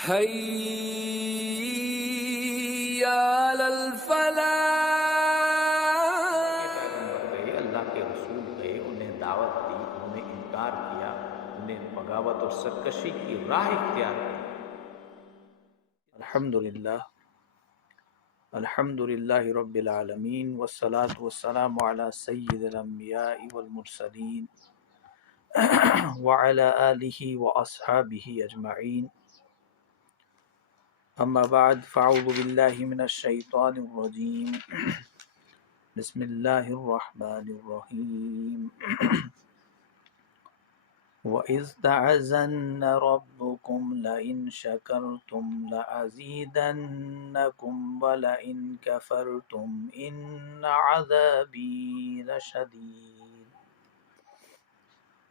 حي على الفلاح. پیغمبر گئے، اللہ کے رسول گئے، انہیں دعوت دی، انہوں نے انکار کیا، انہیں بغاوت اور سرکشی کی راہ اختیار کی۔ الحمدللہ رب العالمین والصلاة والسلام علی سید الانبیاء والمرسلین وعلی آلہ واصحابہ اجمعین، اما بعد فاعوذ باللہ من الشیطان الرجیم، بسم اللہ الرحمن الرحیم۔ وَإِذْ تَعَذَّنَّ رَبُّكُمْ لَئِنْ شَكَرْتُمْ لَأَزِيدَنَّكُمْ وَلَئِنْ كَفَرْتُمْ إِنَّ عَذَابِي لَشَدِيدٌ۔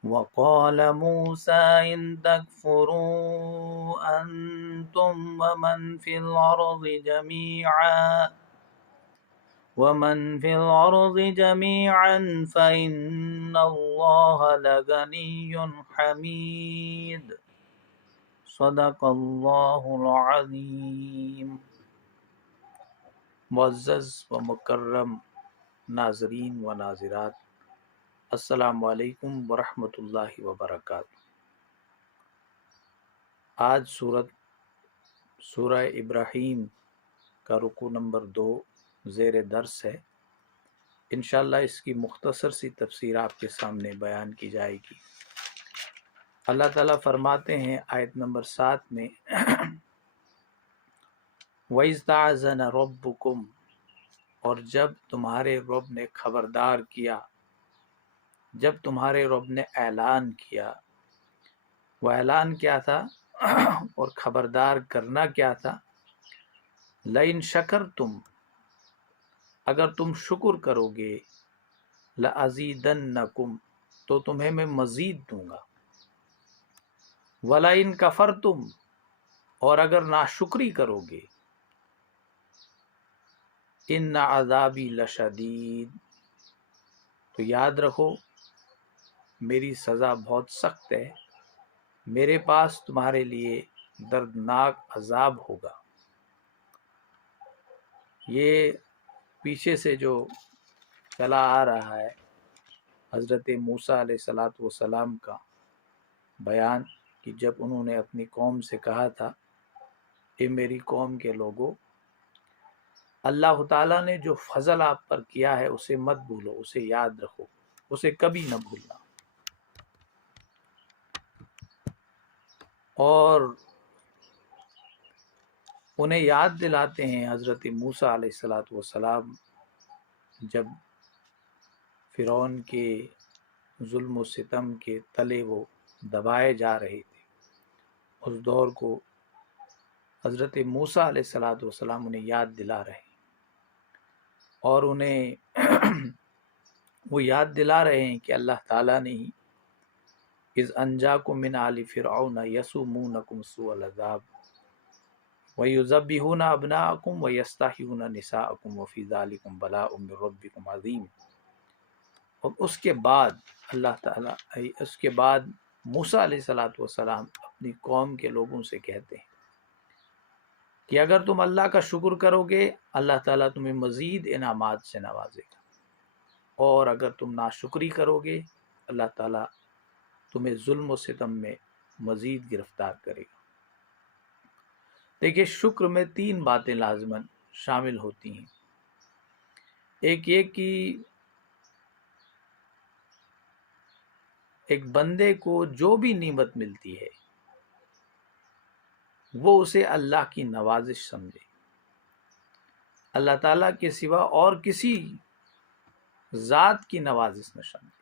وَقَالَ مُوسَىٰ إِن تَكْفُرُوا أَنتُمْ وَمَنْ فِي الْأَرْضِ جَمِيعًا فَإِنَّ اللَّهَ لَغَنِيٌّ حَمِيدٌ۔ صدق اللہ العظیم۔ معزز و مکرم ناظرین و ناظرات، السلام علیکم ورحمۃ اللہ وبرکاتہ۔ آج سورہ ابراہیم کا رکوع نمبر 2 زیر درس ہے۔ انشاءاللہ اس کی مختصر سی تفسیر آپ کے سامنے بیان کی جائے گی۔ اللہ تعالیٰ فرماتے ہیں آیت نمبر 7 میں وَإِذْ تَعَذَّنَ رَبُّكُمْ، اور جب تمہارے رب نے خبردار کیا، جب تمہارے رب نے اعلان کیا۔ وہ اعلان کیا تھا اور خبردار کرنا کیا تھا؟ لَئِن شَكَرْتُمْ، اگر تم شکر کرو گے، لَأَزِيدَنَّكُمْ، تو تمہیں میں مزید دوں گا، وَلَئِن كَفَرْتُمْ، اور اگر ناشکری کرو گے، إِنَّ عَذَابِي لَشَدِيدٌ، تو یاد رکھو میری سزا بہت سخت ہے، میرے پاس تمہارے لیے دردناک عذاب ہوگا۔ یہ پیچھے سے جو چلا آ رہا ہے حضرت موسیٰ علیہ السلام کا بیان، کہ جب انہوں نے اپنی قوم سے کہا تھا اے میری قوم کے لوگوں، اللہ تعالیٰ نے جو فضل آپ پر کیا ہے اسے مت بھولو، اسے یاد رکھو، اسے کبھی نہ بھولنا۔ اور انہیں یاد دلاتے ہیں حضرت موسیٰ علیہ السلام جب فرعون کے ظلم و ستم کے تلے وہ دبائے جا رہے تھے، اس دور کو حضرت موسیٰ علیہ السلام انہیں یاد دلا رہے ہیں، اور انہیں وہ یاد دلا رہے ہیں کہ اللہ تعالیٰ نے ہی اذ انجاکم من آل فرعون یسومونکم سوء العذاب وَيُذَبِّحُونَ أَبْنَاءَكُمْ وَيَسْتَحْيُونَ نِسَاءَكُمْ وَفِي ذَلِكُمْ بَلَاءٌ مِّن رَبِّكُمْ عَظِيمٌ۔ اور اس کے بعد موسیٰ علیہ السلام اپنی قوم کے لوگوں سے کہتے ہیں کہ اگر تم اللہ کا شکر کرو گے، اللہ تعالیٰ تمہیں مزید انعامات سے نوازے گا، اور اگر تم ناشکری کرو گے، اللہ تعالیٰ تمہیں ظلم و ستم میں مزید گرفتار کرے گا۔ دیکھیے، شکر میں 3 باتیں لازماً شامل ہوتی ہیں۔ ایک یہ کہ ایک بندے کو جو بھی نعمت ملتی ہے وہ اسے اللہ کی نوازش سمجھے، اللہ تعالیٰ کے سوا اور کسی ذات کی نوازش نہ سمجھے۔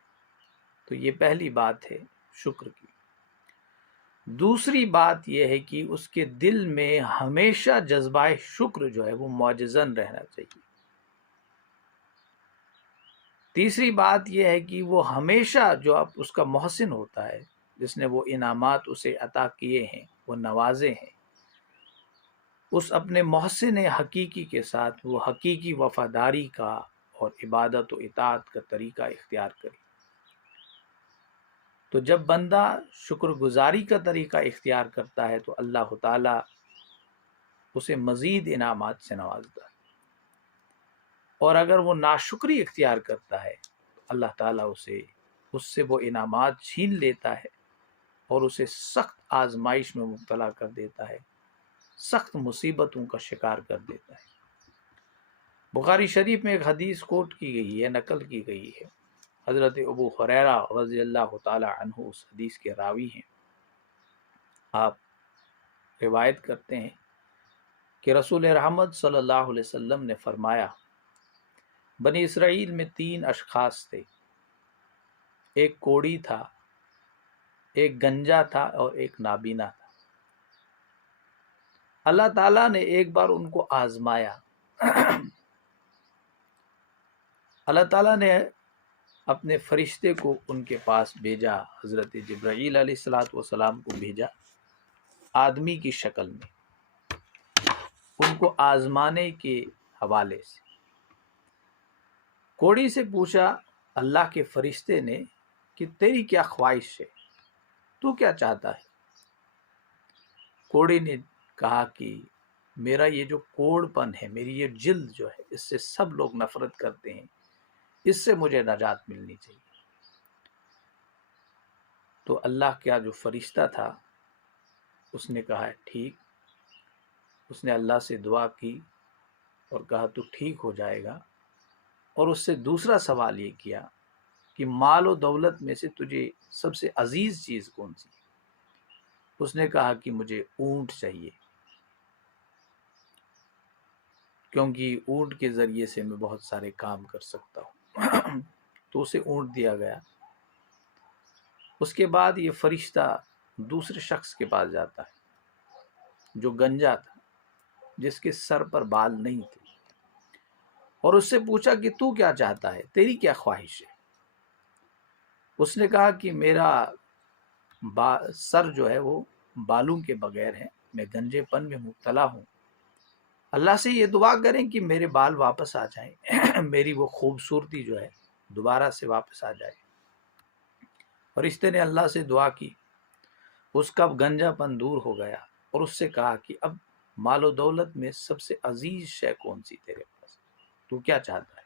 تو یہ پہلی بات ہے شکر کی۔ دوسری بات یہ ہے کہ اس کے دل میں ہمیشہ جذبہ شکر جو ہے وہ معجزن رہنا چاہیے۔ تیسری بات یہ ہے کہ وہ ہمیشہ جو اب اس کا محسن ہوتا ہے، جس نے وہ انعامات اسے عطا کیے ہیں، وہ نوازے ہیں، اس اپنے محسن حقیقی کے ساتھ وہ حقیقی وفاداری کا اور عبادت و اطاعت کا طریقہ اختیار کرے۔ تو جب بندہ شکر گزاری کا طریقہ اختیار کرتا ہے تو اللہ تعالیٰ اسے مزید انعامات سے نوازتا ہے، اور اگر وہ ناشکری اختیار کرتا ہے تو اللہ تعالیٰ اس سے وہ انعامات چھین لیتا ہے اور اسے سخت آزمائش میں مبتلا کر دیتا ہے، سخت مصیبتوں کا شکار کر دیتا ہے۔ بخاری شریف میں ایک حدیث کوٹ کی گئی ہے، نقل کی گئی ہے، حضرت ابو ہریرہ رضی اللہ تعالی عنہ اس حدیث کے راوی ہیں۔ آپ روایت کرتے ہیں کہ رسول رحمت صلی اللہ علیہ وسلم نے فرمایا، بنی اسرائیل میں 3 اشخاص تھے، ایک کوڑی تھا، ایک گنجا تھا اور ایک نابینا تھا۔ اللہ تعالیٰ نے ایک بار ان کو آزمایا، اللہ تعالیٰ نے اپنے فرشتے کو ان کے پاس بھیجا، حضرت جبرائیل علیہ السلام کو بھیجا آدمی کی شکل میں، ان کو آزمانے کے حوالے سے۔ کوڑی سے پوچھا اللہ کے فرشتے نے کہ تیری کیا خواہش ہے، تو کیا چاہتا ہے؟ کوڑی نے کہا کہ میرا یہ جو کوڑ پن ہے، میری یہ جلد جو ہے، اس سے سب لوگ نفرت کرتے ہیں، اس سے مجھے نجات ملنی چاہیے۔ تو اللہ کا جو فرشتہ تھا اس نے کہا ٹھیک، اس نے اللہ سے دعا کی اور کہا تو ٹھیک ہو جائے گا، اور اس سے دوسرا سوال یہ کیا کہ مال و دولت میں سے تجھے سب سے عزیز چیز کون سی؟ اس نے کہا کہ مجھے اونٹ چاہیے، کیونکہ اونٹ کے ذریعے سے میں بہت سارے کام کر سکتا ہوں۔ تو اسے اونٹ دیا گیا۔ اس کے بعد یہ فرشتہ دوسرے شخص کے پاس جاتا ہے جو گنجا تھا، جس کے سر پر بال نہیں تھے، اور اس سے پوچھا کہ تو کیا چاہتا ہے، تیری کیا خواہش ہے؟ اس نے کہا کہ میرا سر جو ہے وہ بالوں کے بغیر ہے، میں گنجے پن میں مبتلا ہوں، اللہ سے یہ دعا کریں کہ میرے بال واپس آ جائیں، میری وہ خوبصورتی جو ہے دوبارہ سے واپس آ جائے۔ فرشتے نے اللہ سے دعا کی، اس کا گنجا پن دور ہو گیا، اور اس سے کہا کہ اب مال و دولت میں سب سے عزیز شے کون سی تیرے پاس، تو کیا چاہتا ہے؟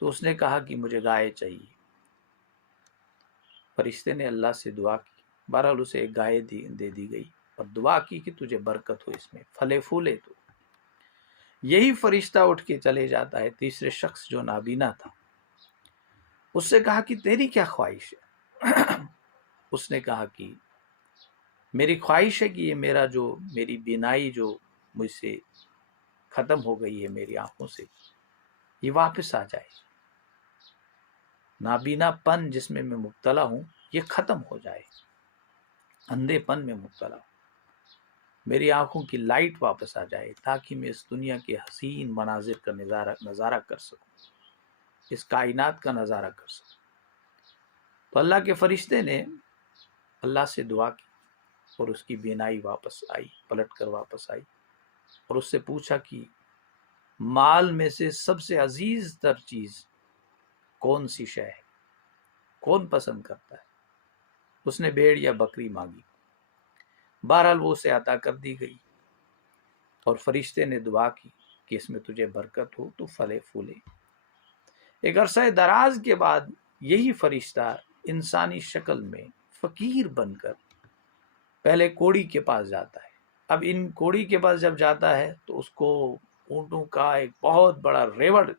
تو اس نے کہا کہ مجھے گائے چاہیے۔ فرشتے نے اللہ سے دعا کی، بہرحال اسے ایک گائے دے دی گئی، اور دعا کی کہ تجھے برکت ہو، اس میں پھلے پھولے۔ تو یہی فرشتہ اٹھ کے چلے جاتا ہے تیسرے شخص جو نابینا تھا، اس سے کہا کہ تیری کیا خواہش ہے؟ اس نے کہا کہ میری خواہش ہے کہ یہ میری بینائی جو مجھ سے ختم ہو گئی ہے، میری آنکھوں سے، یہ واپس آ جائے، نابینا پن جس میں مبتلا ہوں یہ ختم ہو جائے، اندھے پن میں مبتلا ہوں، میری آنکھوں کی لائٹ واپس آ جائے، تاکہ میں اس دنیا کے حسین مناظر کا نظارہ کر سکوں، اس کائنات کا نظارہ کر سکوں۔ تو اللہ کے فرشتے نے اللہ سے دعا کی، اور اس کی بینائی واپس آئی، پلٹ کر واپس آئی، اور اس سے پوچھا کہ مال میں سے سب سے عزیز تر چیز کون سی شے ہے، کون پسند کرتا ہے؟ اس نے بھیڑ یا بکری مانگی، بہرحال وہ اسے عطا کر دی گئی، اور فرشتے نے دعا کی کہ اس میں تجھے برکت ہو، تو پھلے پھولے۔ ایک عرصہ دراز کے بعد یہی فرشتہ انسانی شکل میں فقیر بن کر پہلے کوڑی کے پاس جاتا ہے۔ اب ان کوڑی کے پاس جب جاتا ہے تو اس کو اونٹوں کا ایک بہت بڑا ریوڑ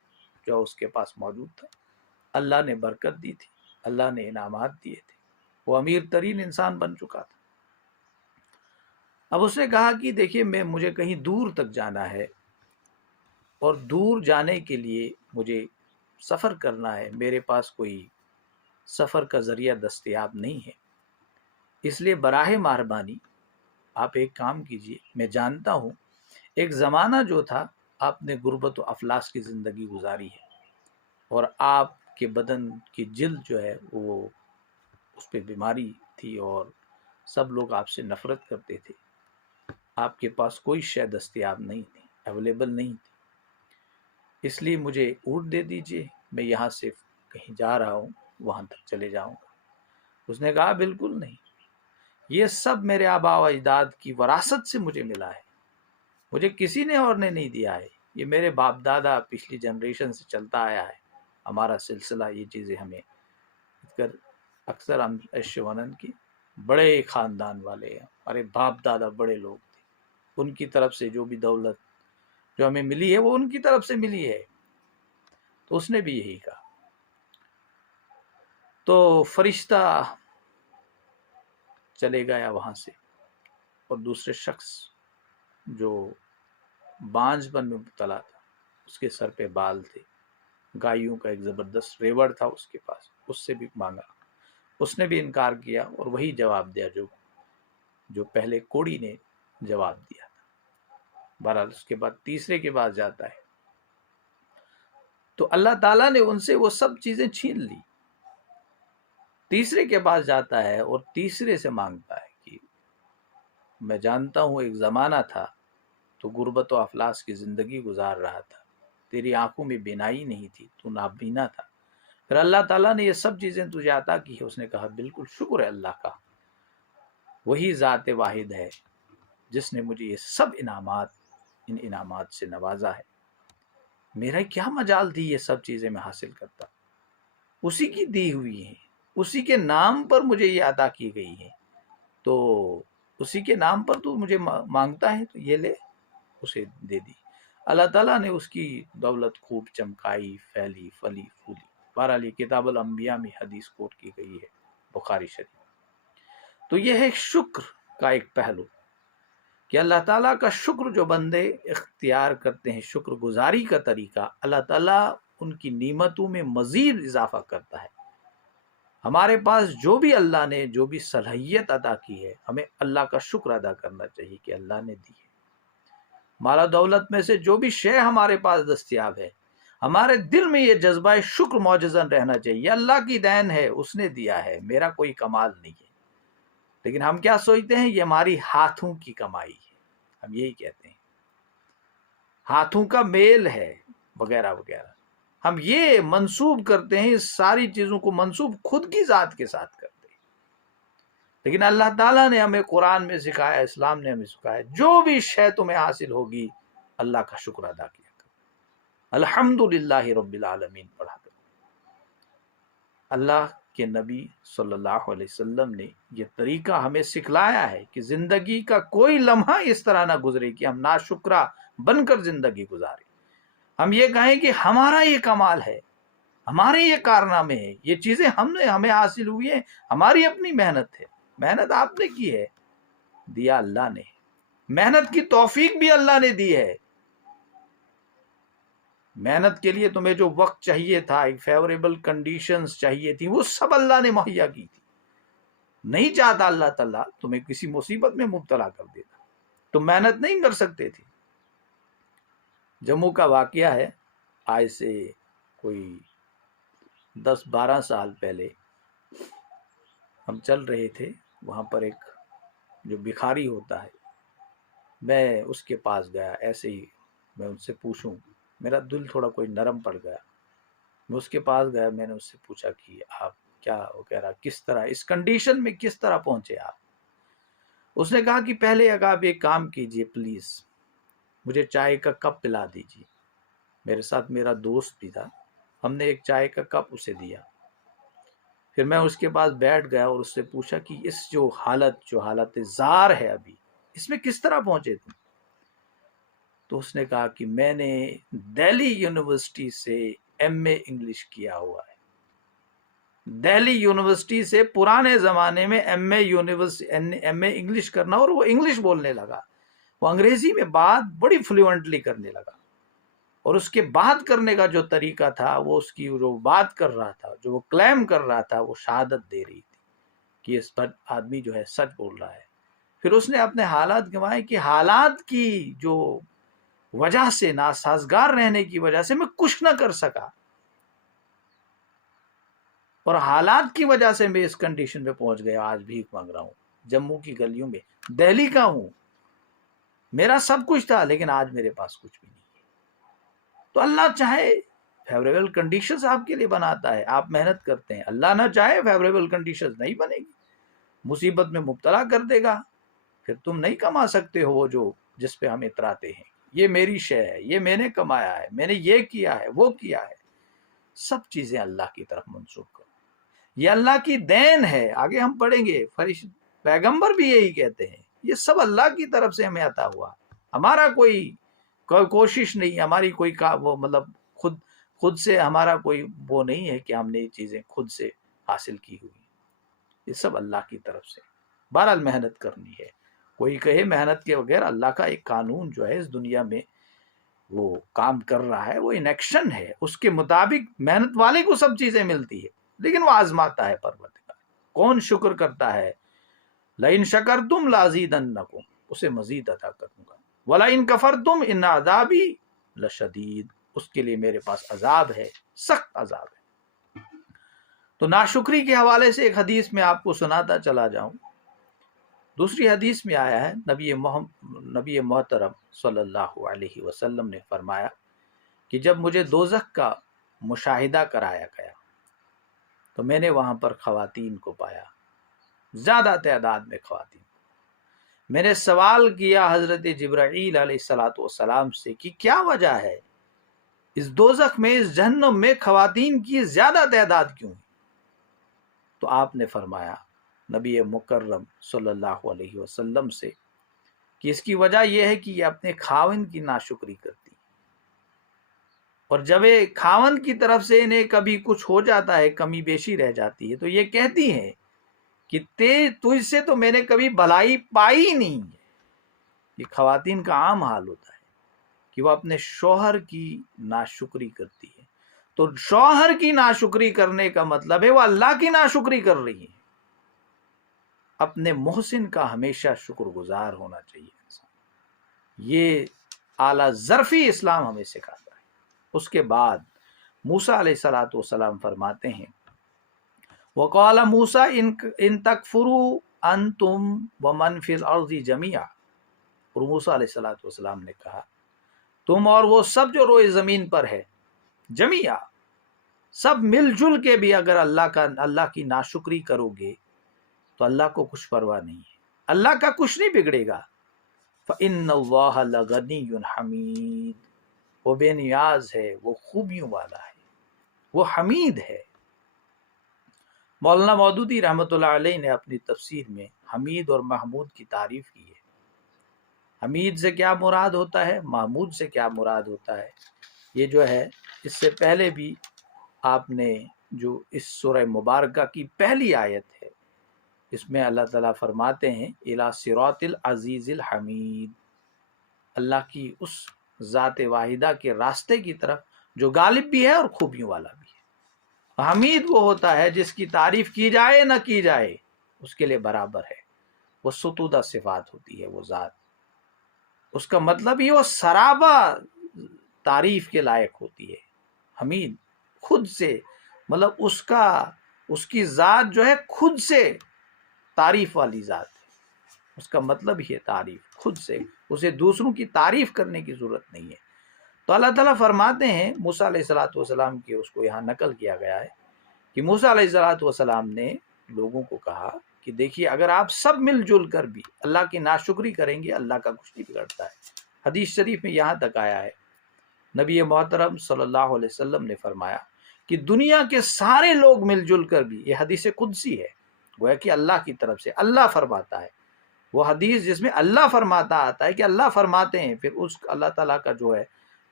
جو اس کے پاس موجود تھا، اللہ نے برکت دی تھی، اللہ نے انعامات دیے تھے، وہ امیر ترین انسان بن چکا تھا۔ اب اس نے کہا کہ دیکھیے مجھے کہیں دور تک جانا ہے، اور دور جانے کے لیے مجھے سفر کرنا ہے، میرے پاس کوئی سفر کا ذریعہ دستیاب نہیں ہے، اس لیے براہ مہربانی آپ ایک کام کیجئے، میں جانتا ہوں ایک زمانہ جو تھا آپ نے غربت و افلاس کی زندگی گزاری ہے، اور آپ کے بدن کی جلد جو ہے وہ اس پہ بیماری تھی، اور سب لوگ آپ سے نفرت کرتے تھے، آپ کے پاس کوئی شے دستیاب نہیں تھی، اویلیبل نہیں تھی، اس لیے مجھے اونٹ دے دیجئے، میں یہاں سے کہیں جا رہا ہوں، وہاں تک چلے جاؤں گا۔ اس نے کہا بالکل نہیں، یہ سب میرے آبا و اجداد کی وراثت سے مجھے ملا ہے، مجھے کسی نے اور نے نہیں دیا ہے، یہ میرے باپ دادا پچھلی جنریشن سے چلتا آیا ہے، ہمارا سلسلہ، یہ چیزیں ہمیں اکثر ہم ایشونن کی بڑے خاندان والے ہیں، ہمارے باپ دادا بڑے لوگ تھے، ان کی طرف سے جو بھی دولت جو ہمیں ملی ہے وہ ان کی طرف سے ملی ہے۔ تو اس نے بھی یہی کہا۔ تو فرشتہ چلے گیا وہاں سے، اور دوسرے شخص جو بانجھ پن میں مبتلا تھا، اس کے سر پہ بال تھے، گائیوں کا ایک زبردست ریوڑ تھا اس کے پاس، اس سے بھی مانگا، اس نے بھی انکار کیا، اور وہی جواب دیا جو پہلے کوڑی نے جواب دیا تھا۔ بہرحال اس کے بعد تیسرے کے پاس جاتا ہے، تو اللہ تعالیٰ نے ان سے وہ سب چیزیں چھین لی۔ تیسرے کے پاس جاتا ہے اور تیسرے سے مانگتا ہے کہ میں جانتا ہوں ایک زمانہ تھا تو غربت و افلاس کی زندگی گزار رہا تھا، تیری آنکھوں میں بینائی نہیں تھی، تو نابینا تھا، پھر اللہ تعالیٰ نے یہ سب چیزیں تجھے عطا کی ہے۔ اس نے کہا بالکل شکر ہے اللہ کا، وہی ذات واحد ہے جس نے مجھے یہ سب ان انعامات سے نوازا ہے، میرا کیا مجال تھی یہ سب چیزیں میں حاصل کرتا، اسی کی دی ہوئی ہیں، اسی کے نام پر مجھے یہ عطا کی گئی ہے، تو اسی کے نام پر تو مجھے مانگتا ہے تو یہ لے، اسے دے دی۔ اللہ تعالیٰ نے اس کی دولت خوب چمکائی، پھیلی، پھلی پھولی۔ بہرحال یہ کتاب الانبیاء میں حدیث کوٹ کی گئی ہے، بخاری شریف۔ تو یہ ہے شکر کا ایک پہلو کہ اللہ تعالیٰ کا شکر جو بندے اختیار کرتے ہیں، شکر گزاری کا طریقہ، اللہ تعالیٰ ان کی نعمتوں میں مزید اضافہ کرتا ہے۔ ہمارے پاس جو بھی اللہ نے جو بھی صلاحیت عطا کی ہے، ہمیں اللہ کا شکر ادا کرنا چاہیے کہ اللہ نے دی ہے۔ مالا دولت میں سے جو بھی شے ہمارے پاس دستیاب ہے، ہمارے دل میں یہ جذبہ شکر موجزن رہنا چاہیے، یہ اللہ کی دین ہے، اس نے دیا ہے، میرا کوئی کمال نہیں ہے۔ لیکن ہم کیا سوچتے ہیں؟ یہ ہماری ہاتھوں کی کمائی ہے، ہم یہی کہتے ہیں، ہاتھوں کا میل ہے وغیرہ وغیرہ، ہم یہ منسوب کرتے ہیں، اس ساری چیزوں کو منسوب خود کی ذات کے ساتھ کرتے ہیں۔ لیکن اللہ تعالیٰ نے ہمیں قرآن میں سکھایا، اسلام نے ہمیں سکھایا، جو بھی شے تمہیں حاصل ہوگی اللہ کا شکر ادا کیا کرو، الحمدللہ رب العالمین پڑھا کرو۔ اللہ کے نبی صلی اللہ علیہ وسلم نے یہ طریقہ ہمیں سکھلایا ہے کہ زندگی کا کوئی لمحہ اس طرح نہ گزرے کہ ہم ناشکرا بن کر زندگی گزاریں، ہم یہ کہیں کہ ہمارا یہ کمال ہے، ہمارے یہ کارنامے ہیں، یہ چیزیں ہمیں حاصل ہوئی ہیں، ہماری اپنی محنت ہے، محنت آپ نے کی ہے، دیا اللہ نے، محنت کی توفیق بھی اللہ نے دی ہے۔ محنت کے لیے تمہیں جو وقت چاہیے تھا، ایک فیوریبل کنڈیشنز چاہیے تھی، وہ سب اللہ نے مہیا کی تھی۔ نہیں چاہتا اللہ تعالیٰ تمہیں کسی مصیبت میں مبتلا کر دیتا، تم محنت نہیں کر سکتے تھے۔ جموں کا واقعہ ہے، آج سے کوئی 10-12 سال پہلے ہم چل رہے تھے، وہاں پر ایک جو بھکاری ہوتا ہے، میں اس کے پاس گیا، ایسے ہی میں ان سے پوچھوں، میرا دل تھوڑا کوئی نرم پڑ گیا، میں اس کے پاس گیا، میں نے اس سے پوچھا کہ آپ کیا وغیرہ کس طرح اس کنڈیشن میں کس طرح پہنچے آپ؟ اس نے کہا کہ پہلے آپ ایک کام کیجئے، پلیز مجھے چائے کا کپ پلا دیجیے۔ میرے ساتھ میرا دوست بھی تھا، ہم نے ایک چائے کا کپ اسے دیا، پھر میں اس کے پاس بیٹھ گیا اور اس سے پوچھا کہ اس جو حالت زار ہے ابھی، اس میں کس طرح پہنچے تم؟ تو اس نے کہا کہ میں نے دہلی یونیورسٹی سے ایم اے انگلش کیا ہوا ہے، دہلی یونیورسٹی سے پرانے زمانے میں ایم اے انگلش کرنا، اور وہ انگلش بولنے لگا، وہ انگریزی میں بات بڑی فلوئنٹلی کرنے لگا، اور اس کے بات کرنے کا جو طریقہ تھا، وہ اس کی جو بات کر رہا تھا، جو وہ کلیم کر رہا تھا، وہ شہادت دے رہی تھی کہ اس پر آدمی جو ہے سچ بول رہا ہے۔ پھر اس نے اپنے حالات گنوائے کہ حالات کی جو وجہ سے، ناسازگار رہنے کی وجہ سے میں کچھ نہ کر سکا، اور حالات کی وجہ سے میں اس کنڈیشن پہ پہنچ گیا، آج بھیک مانگ رہا ہوں جموں کی گلیوں میں، دہلی کا ہوں، میرا سب کچھ تھا لیکن آج میرے پاس کچھ بھی نہیں ہے۔ تو اللہ چاہے فیوریبل کنڈیشنز آپ کے لیے بناتا ہے، آپ محنت کرتے ہیں، اللہ نہ چاہے فیوریبل کنڈیشنز نہیں بنے گی، مصیبت میں مبتلا کر دے گا، پھر تم نہیں کما سکتے ہو وہ جو جس پہ ہم اتراتے ہیں، یہ میری شے ہے، یہ میں نے کمایا ہے، میں نے یہ کیا ہے، وہ کیا ہے، سب چیزیں اللہ کی طرف منسوخ کرو، یہ اللہ کی دین ہے۔ آگے ہم پڑھیں گے، پیغمبر بھی یہی کہتے ہیں، یہ سب اللہ کی طرف سے ہمیں عطا ہوا، ہمارا کوئی کوشش نہیں، ہماری کوئی وہ مطلب خود سے ہمارا کوئی وہ نہیں ہے کہ ہم نے یہ چیزیں خود سے حاصل کی ہوئی، یہ سب اللہ کی طرف سے۔ بہرحال محنت کرنی ہے، کوئی کہے محنت کے بغیر، اللہ کا ایک قانون جو ہے اس دنیا میں وہ کام کر رہا ہے، وہ انیکشن ہے، اس کے مطابق محنت والے کو سب چیزیں ملتی ہے، لیکن وہ آزماتا ہے پروردگار، کون شکر کرتا ہے، لئن شکرتم لازیدنکم، اسے مزید عطا کروں گا، ولئن کفرتم ان عذابی لشدید، اس کے لیے میرے پاس عذاب ہے، سخت عذاب ہے۔ تو ناشکری کے حوالے سے ایک حدیث میں آپ کو سناتا چلا جاؤں۔ دوسری حدیث میں آیا ہے، نبی محترم صلی اللہ علیہ وسلم نے فرمایا کہ جب مجھے دوزخ کا مشاہدہ کرایا گیا تو میں نے وہاں پر خواتین کو پایا، زیادہ تعداد میں خواتین۔ میں نے سوال کیا حضرت جبرائیل علیہ السلام سے کہ کیا وجہ ہے، اس دوزخ میں، اس جہنم میں خواتین کی زیادہ تعداد کیوں ہے؟ تو آپ نے فرمایا نبی مکرم صلی اللہ علیہ وسلم سے کہ اس کی وجہ یہ ہے کہ یہ اپنے خاوند کی ناشکری کرتی، اور جب خاوند کی طرف سے انہیں کبھی کچھ ہو جاتا ہے، کمی بیشی رہ جاتی ہے، تو یہ کہتی ہیں کہ تجھ سے تو میں نے کبھی بھلائی پائی ہی نہیں ہے۔ یہ خواتین کا عام حال ہوتا ہے کہ وہ اپنے شوہر کی ناشکری کرتی ہے، تو شوہر کی ناشکری کرنے کا مطلب ہے وہ اللہ کی ناشکری کر رہی ہے۔ اپنے محسن کا ہمیشہ شکر گزار ہونا چاہیے انسان، یہ اعلیٰ ظرفی اسلام ہمیں سکھاتا ہے۔ اس کے بعد موسیٰ علیہ السلام فرماتے ہیں، وَقَالَ مُوسَىٰ إِن تَكْفُرُوا أَنْتُمْ وَمَنْ فِي الْأَرْضِ جَمِيعًا، اور موسیٰ علیہ السلام نے کہا تم اور وہ سب جو روئے زمین پر ہے، جمیعہ، سب مل جل کے بھی اگر اللہ کی ناشکری کرو گے تو اللہ کو کچھ پرواہ نہیں ہے، اللہ کا کچھ نہیں بگڑے گا۔ فَإِنَّ اللَّهَ لَغَنِيٌّ حَمِيدٌ، وہ بے نیاز ہے، وہ خوبیوں والا ہے، وہ حمید ہے۔ مولانا مودودی رحمۃ اللہ علیہ نے اپنی تفسیر میں حمید اور محمود کی تعریف کی ہے۔ حمید سے کیا مراد ہوتا ہے، محمود سے کیا مراد ہوتا ہے، یہ جو ہے اس سے پہلے بھی آپ نے جو اس سورہ مبارکہ کی پہلی آیت ہے، اس میں اللہ تعالیٰ فرماتے ہیں اِلیٰ صراط العزیز الحمید، اللہ کی اس ذات واحدہ کے راستے کی طرف جو غالب بھی ہے اور خوبیوں والا بھی ہے۔ حمید وہ ہوتا ہے جس کی تعریف کی جائے نہ کی جائے اس کے لیے برابر ہے، وہ ستودہ صفات ہوتی ہے وہ ذات، اس کا مطلب یہ وہ سرابہ تعریف کے لائق ہوتی ہے۔ حمید خود سے، مطلب اس کی ذات جو ہے خود سے تعریف والی ذات ہے، اس کا مطلب یہ تعریف خود سے، اسے دوسروں کی تعریف کرنے کی ضرورت نہیں ہے۔ تو اللہ تعالیٰ فرماتے ہیں موسیٰ علیہ السلام کی، اس کو یہاں نقل کیا گیا ہے کہ موسیٰ علیہ السلام نے لوگوں کو کہا کہ دیکھیے اگر آپ سب مل جل کر بھی اللہ کی ناشکری کریں گے، اللہ کا کچھ نہیں بگڑتا ہے۔ حدیث شریف میں یہاں تک آیا ہے، نبی محترم صلی اللہ علیہ وسلم نے فرمایا کہ دنیا کے سارے لوگ مل جل کر بھی، یہ حدیث قدسی ہے، گویا کہ اللہ کی طرف سے اللہ فرماتا ہے، وہ حدیث جس میں اللہ فرماتا آتا ہے کہ اللہ فرماتے ہیں، پھر اس اللہ تعالیٰ کا جو ہے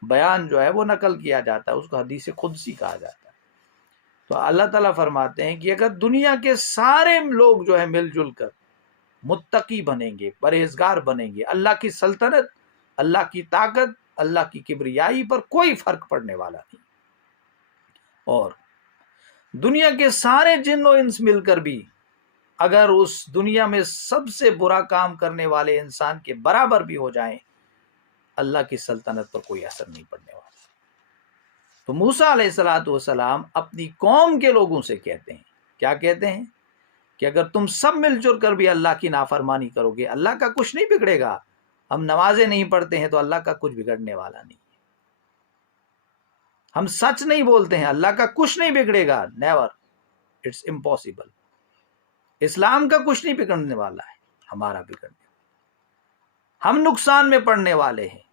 بیان جو ہے وہ نقل کیا جاتا ہے، اس کو حدیث قدسی کہا جاتا ہے۔ تو اللہ تعالیٰ فرماتے ہیں کہ اگر دنیا کے سارے لوگ جو ہے مل جل کر متقی بنیں گے، پرہیزگار بنیں گے، اللہ کی سلطنت، اللہ کی طاقت، اللہ کی کبریائی پر کوئی فرق پڑنے والا نہیں، اور دنیا کے سارے جن و انس مل کر بھی اگر اس دنیا میں سب سے برا کام کرنے والے انسان کے برابر بھی ہو جائیں، اللہ کی سلطنت پر کوئی اثر نہیں پڑنے والا۔ تو موسیٰ علیہ السلام اپنی قوم کے لوگوں سے کہتے ہیں، کیا کہتے ہیں کہ اگر تم سب مل جل کر بھی اللہ کی نافرمانی کرو گے، اللہ کا کچھ نہیں بگڑے گا۔ ہم نمازیں نہیں پڑھتے ہیں تو اللہ کا کچھ بگڑنے والا نہیں ہے، ہم سچ نہیں بولتے ہیں، اللہ کا کچھ نہیں بگڑے گا، نیور، اٹس امپاسبل. اسلام کا کچھ نہیں بگڑنے والا ہے، ہمارا بگڑنے، ہم نقصان میں پڑنے والے ہیں،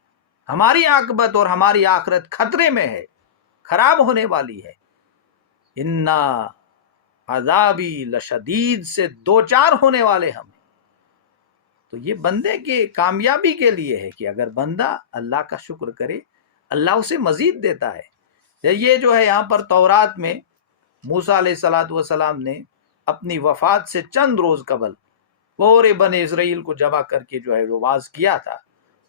ہماری عاقبت اور ہماری آخرت خطرے میں ہے، خراب ہونے والی ہے. انا عذابی لشدید سے دو چار ہونے والے ہم. تو یہ بندے کی کامیابی کے لیے ہے کہ اگر بندہ اللہ کا شکر کرے، اللہ اسے مزید دیتا ہے. یہ جو ہے یہاں پر تورات میں موسیٰ علیہ السلام نے اپنی وفات سے چند روز قبل پورے بنی اسرائیل کو جمع کر کے جو ہے وہ واعظ کیا تھا.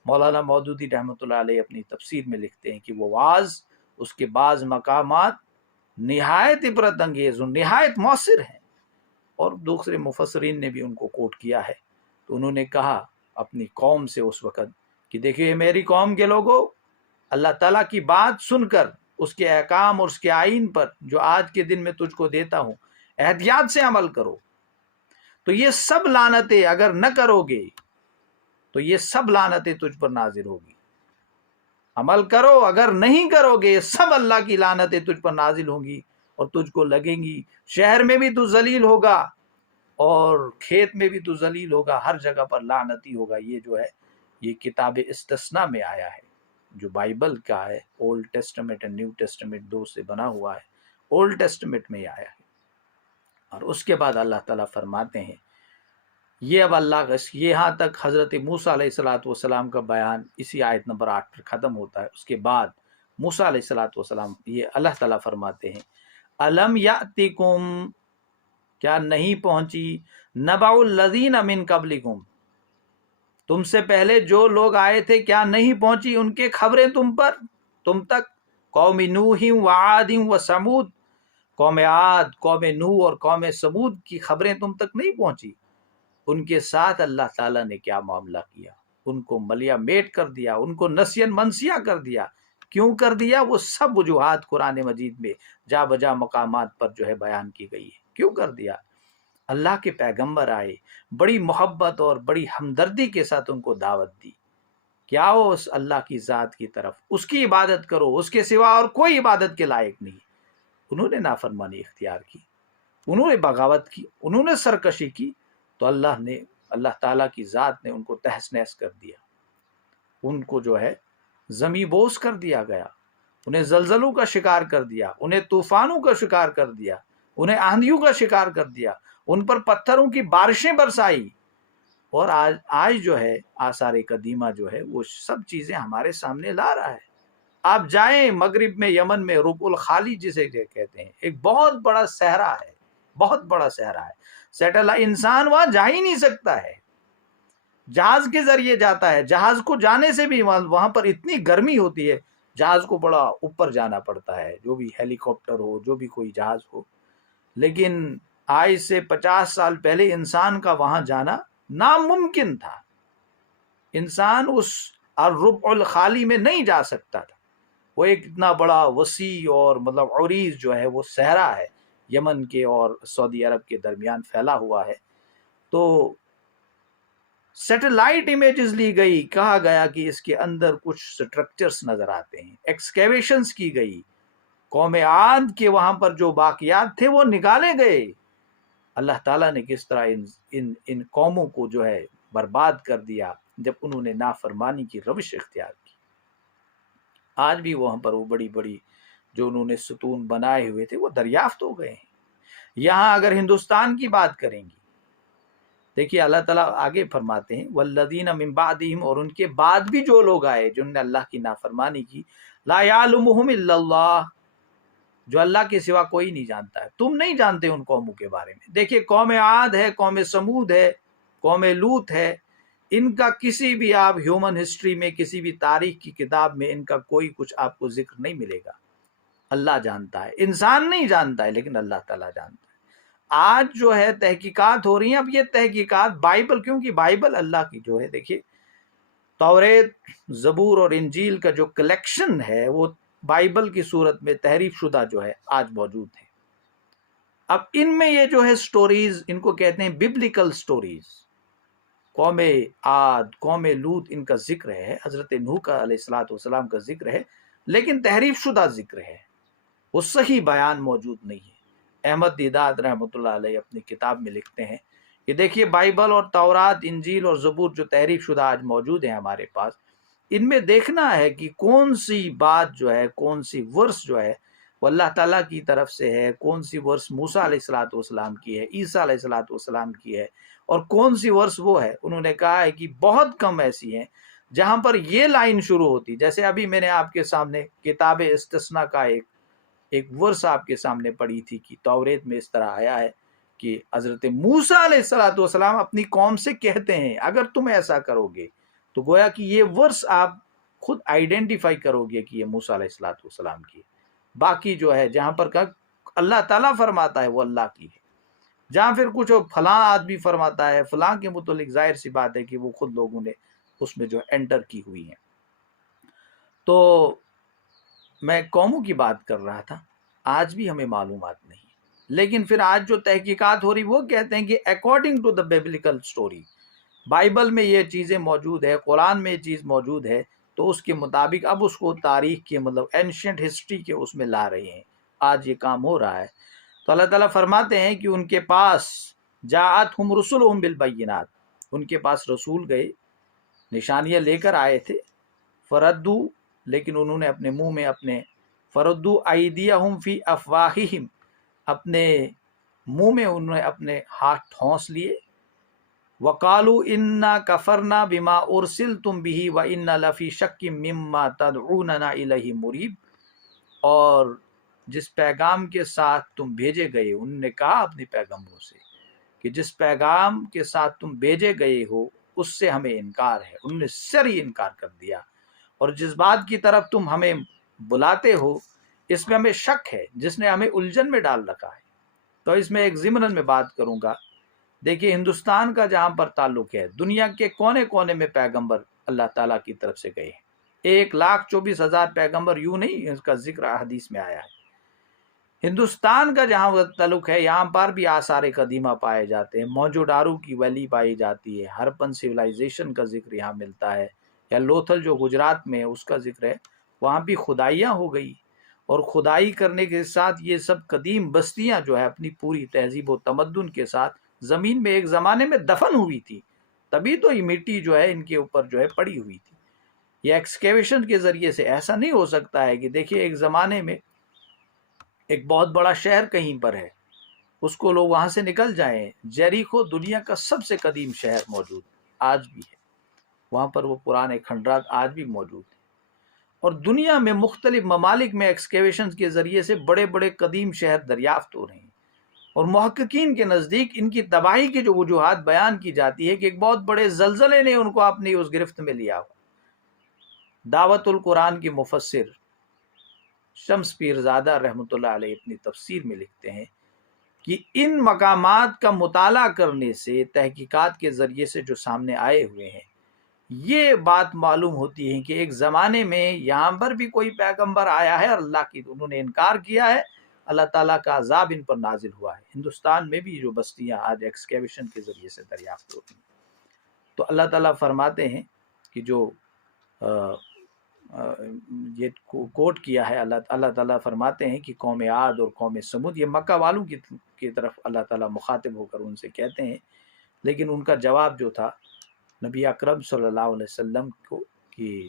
مولانا مودودی رحمۃ اللہ علیہ اپنی تفسیر میں لکھتے ہیں کہ وہ واعظ، اس کے بعض مقامات نہایت عبرت انگیز اور نہایت مؤثر ہیں، اور دوسرے مفسرین نے بھی ان کو کوٹ کیا ہے. تو انہوں نے کہا اپنی قوم سے اس وقت کہ دیکھیے میری قوم کے لوگوں، اللہ تعالیٰ کی بات سن کر اس کے احکام اور اس کے آئین پر جو آج کے دن میں تجھ کو دیتا ہوں احتیاط سے عمل کرو. تو یہ سب لعنتیں اگر نہ کرو گے تو یہ سب لعنتیں تجھ پر نازل ہوگی. عمل کرو، اگر نہیں کرو گے سب اللہ کی لعنتیں تجھ پر نازل ہوں گی اور تجھ کو لگیں گی. شہر میں بھی تو ذلیل ہوگا اور کھیت میں بھی تو ذلیل ہوگا، ہر جگہ پر لعنتی ہوگا. یہ جو ہے یہ کتاب استثناء میں آیا ہے، جو بائبل کا ہے. اولڈ ٹیسٹمنٹ اور نیو ٹیسٹمنٹ دو سے بنا ہوا ہے. اولڈ ٹیسٹمنٹ میں آیا ہے. اور اس کے بعد اللہ تعالیٰ فرماتے ہیں، یہ اب اللہ یہاں تک حضرت موسیٰ علیہ السلام کا بیان اسی آیت نمبر 8 پر ختم ہوتا ہے. اس کے بعد موسیٰ علیہ السلام یہ اللہ تعالیٰ فرماتے ہیں، الم یاتکم، کیا نہیں پہنچی، نبأ الذین من قبلکم، تم سے پہلے جو لوگ آئے تھے کیا نہیں پہنچی ان کے خبریں تم پر، تم تک. قوم نوح و عاد و ثمود، قوم عاد، قوم نوح اور قوم ثمود کی خبریں تم تک نہیں پہنچی. ان کے ساتھ اللہ تعالیٰ نے کیا معاملہ کیا، ان کو ملیا میٹ کر دیا، ان کو نسین منسیہ کر دیا. کیوں کر دیا؟ وہ سب وجوہات قرآن مجید میں جا بجا مقامات پر جو ہے بیان کی گئی ہے. کیوں کر دیا؟ اللہ کے پیغمبر آئے، بڑی محبت اور بڑی ہمدردی کے ساتھ ان کو دعوت دی کہ آؤ اس اللہ کی ذات کی طرف، اس کی عبادت کرو، اس کے سوا اور کوئی عبادت کے لائق نہیں. انہوں نے نافرمانی اختیار کی، انہوں نے بغاوت کی، انہوں نے سرکشی کی، تو اللہ تعالیٰ کی ذات نے ان کو تہس نہس کر دیا. ان کو جو ہے زمیں بوس کر دیا گیا، انہیں زلزلوں کا شکار کر دیا، انہیں طوفانوں کا شکار کر دیا، انہیں آندھیوں کا شکار کر دیا، ان پر پتھروں کی بارشیں برسائی. اور آج جو ہے آثار قدیمہ جو ہے وہ سب چیزیں ہمارے سامنے لا رہا ہے. آپ جائیں مغرب میں، یمن میں، ربع الخالی جسے کہتے ہیں، ایک بہت بڑا صحرا ہے، بہت بڑا صحرا ہے. سیٹلائٹ انسان وہاں جا ہی نہیں سکتا ہے، جہاز کے ذریعے جاتا ہے. جہاز کو جانے سے بھی وہاں پر اتنی گرمی ہوتی ہے، جہاز کو بڑا اوپر جانا پڑتا ہے، جو بھی ہیلی کاپٹر ہو، جو بھی کوئی جہاز ہو. لیکن آج سے 50 سال پہلے انسان کا وہاں جانا ناممکن تھا. انسان اس الربع الخالی میں نہیں جا سکتا تھا. وہ ایک اتنا بڑا وسیع اور مطلب عریض جو ہے وہ صحرا ہے، یمن کے اور سعودی عرب کے درمیان پھیلا ہوا ہے. تو سیٹلائٹ امیجز لی گئی، کہا گیا کہ اس کے اندر کچھ سٹرکچرز نظر آتے ہیں، ایکسکیویشنز کی گئی. قوم عاد کے وہاں پر جو باقیات تھے وہ نکالے گئے. اللہ تعالیٰ نے کس طرح ان قوموں کو جو ہے برباد کر دیا جب انہوں نے نافرمانی کی روش اختیار کی. آج بھی وہاں پر وہ بڑی بڑی جو انہوں نے ستون بنائے ہوئے تھے وہ دریافت ہو گئے ہیں. یہاں اگر ہندوستان کی بات کریں گی، دیکھیے اللہ تعالیٰ آگے فرماتے ہیں والذین من بعدہم، اور ان کے بعد بھی جو لوگ آئے جنہوں نے اللہ کی نافرمانی کی، لا یعلمہم الا اللہ، جو اللہ کے سوا کوئی نہیں جانتا ہے. تم نہیں جانتے ان قوموں کے بارے میں. دیکھیے قوم عاد ہے، قوم سمود ہے، قوم لوط ہے، ان کا کسی بھی آپ ہیومن ہسٹری میں، کسی بھی تاریخ کی کتاب میں ان کا کوئی کچھ آپ کو ذکر نہیں ملے گا. اللہ جانتا ہے، انسان نہیں جانتا ہے، لیکن اللہ تعالیٰ جانتا ہے. آج جو ہے تحقیقات ہو رہی ہیں، اب یہ تحقیقات بائبل، کیونکہ بائبل اللہ کی جو ہے، دیکھیے توریت، زبور اور انجیل کا جو کلیکشن ہے وہ بائبل کی صورت میں تحریف شدہ جو ہے آج موجود ہے. اب ان میں یہ جو ہے سٹوریز، ان کو کہتے ہیں ببلیکل سٹوریز. قوم عاد، قوم لوط، ان کا ذکر ہے، حضرت نوح کا علیہ السلام کا ذکر ہے. لیکن تحریف شدہ ذکر ہے، وہ صحیح بیان موجود نہیں ہے۔ احمد دیداد رحمۃ اللہ علیہ اپنی کتاب میں لکھتے ہیں کہ دیکھیے بائبل اور تورات، انجیل اور زبور جو تحریف شدہ آج موجود ہیں ہمارے پاس، ان میں دیکھنا ہے کہ کون سی بات جو ہے، کون سی ورس جو ہے وہ اللہ تعالیٰ کی طرف سے ہے، کون سی ورس موسیٰ علیہ الصلوۃ والسلام کی ہے، عیسیٰ علیہ الصلوۃ والسلام کی ہے، اور کون سی ورس وہ ہے۔ انہوں نے کہا ہے کہ بہت کم ایسی ہیں جہاں پر یہ لائن شروع ہوتی، جیسے ابھی میں نے آپ کے سامنے کتاب استثناء کا ایک ورس آپ کے سامنے پڑھی تھی کہ توریت میں اس طرح آیا ہے کہ حضرت موسیٰ علیہ الصلوۃ والسلام اپنی قوم سے کہتے ہیں اگر تم ایسا کرو گے، تو گویا کہ یہ ورس آپ خود آئیڈینٹیفائی کرو گے کہ یہ موسیٰ علیہ الصلوۃ والسلام کی ہے۔ باقی جو ہے جہاں پر اللہ تعالیٰ فرماتا ہے وہ اللہ کی ہے، جہاں پھر کچھ فلاں آدمی فرماتا ہے فلاں کے متعلق، ظاہر سی بات ہے کہ وہ خود لوگوں نے اس میں جو انٹر کی ہوئی ہیں۔ تو میں قوموں کی بات کر رہا تھا، آج بھی ہمیں معلومات نہیں، لیکن پھر آج جو تحقیقات ہو رہی وہ کہتے ہیں کہ according to the biblical story, Bible میں یہ چیزیں موجود ہے، قرآن میں یہ چیز موجود ہے، تو اس کے مطابق اب اس کو تاریخ کے مطلب اینشینٹ ہسٹری کے اس میں لا رہے ہیں، آج یہ کام ہو رہا ہے۔ تو اللہ تعالیٰ فرماتے ہیں کہ ان کے پاس جاءتہم رسلہم بالبینات، ان کے پاس رسول گئے، نشانیاں لے کر آئے تھے، فردو، لیکن انہوں نے اپنے منہ میں اپنے فردو ایدیہم فی افواہہم، اپنے منہ میں انہوں نے اپنے ہاتھ ٹھونس لیے، وقالوا انا کفرنا بما ارسلتم به وانا لفی شک مما تدعوننا الیہ مریب، اور جس پیغام کے ساتھ تم بھیجے گئے، انہوں نے کہا اپنے پیغمبروں سے کہ جس پیغام کے ساتھ تم بھیجے گئے ہو اس سے ہمیں انکار ہے، انہوں نے سری انکار کر دیا، اور جس بات کی طرف تم ہمیں بلاتے ہو اس میں ہمیں شک ہے، جس نے ہمیں الجھن میں ڈال رکھا ہے۔ تو اس میں ایک ضمن میں بات کروں گا، دیکھیے ہندوستان کا جہاں پر تعلق ہے، دنیا کے کونے کونے میں پیغمبر اللہ تعالیٰ کی طرف سے گئے ہیں، 1,24,000 پیغمبر، یوں نہیں اس کا ذکر حدیث میں آیا ہے۔ ہندوستان کا جہاں تعلق ہے یہاں پر بھی آثار قدیمہ پائے جاتے ہیں، موہنجو دارو کی ویلی پائی جاتی ہے، ہرپن سویلائزیشن کا ذکر یہاں ملتا ہے، یا لوتھل جو گجرات میں ہے اس کا ذکر ہے، وہاں بھی خدائیاں ہو گئی، اور خدائی کرنے کے ساتھ یہ سب قدیم بستیاں جو ہے اپنی پوری تہذیب و تمدن کے ساتھ زمین میں ایک زمانے میں دفن ہوئی تھی، تبھی تو یہ مٹی جو ہے ان کے اوپر جو ہے پڑی ہوئی تھی۔ یہ ایکسکیویشن کے ذریعے سے ایسا نہیں ہو سکتا ہے کہ دیکھیے ایک زمانے میں ایک بہت بڑا شہر کہیں پر ہے، اس کو لوگ وہاں سے نکل جائیں، جیریکو دنیا کا سب سے قدیم شہر موجود آج بھی ہے، وہاں پر وہ پرانے کھنڈرات آج بھی موجود ہیں، اور دنیا میں مختلف ممالک میں ایکسکیویشن کے ذریعے سے بڑے بڑے قدیم شہر دریافت ہو رہے ہیں، اور محققین کے نزدیک ان کی تباہی کی جو وجوہات بیان کی جاتی ہے کہ ایک بہت بڑے زلزلے نے ان کو اپنی اس گرفت میں لیا ہو۔ دعوت القرآن کی مفسر شمس پیرزادہ رحمۃ اللہ علیہ اپنی تفسیر میں لکھتے ہیں کہ ان مقامات کا مطالعہ کرنے سے، تحقیقات کے ذریعے سے جو سامنے آئے ہوئے ہیں، یہ بات معلوم ہوتی ہے کہ ایک زمانے میں یہاں پر بھی کوئی پیغمبر آیا ہے اور اللہ کی انہوں نے انکار کیا ہے، اللہ تعالیٰ کا عذاب ان پر نازل ہوا ہے۔ ہندوستان میں بھی جو بستیاں آج ایکسکیویشن کے ذریعے سے دریافت ہوتی ہیں، تو اللہ تعالیٰ فرماتے ہیں کہ جو یہ کوٹ کیا ہے، اللہ تعالیٰ فرماتے ہیں کہ قوم عاد اور قوم سمود، یہ مکہ والوں کی طرف اللہ تعالیٰ مخاطب ہو کر ان سے کہتے ہیں، لیکن ان کا جواب جو تھا نبی اکرم صلی اللہ علیہ وسلم کو کہ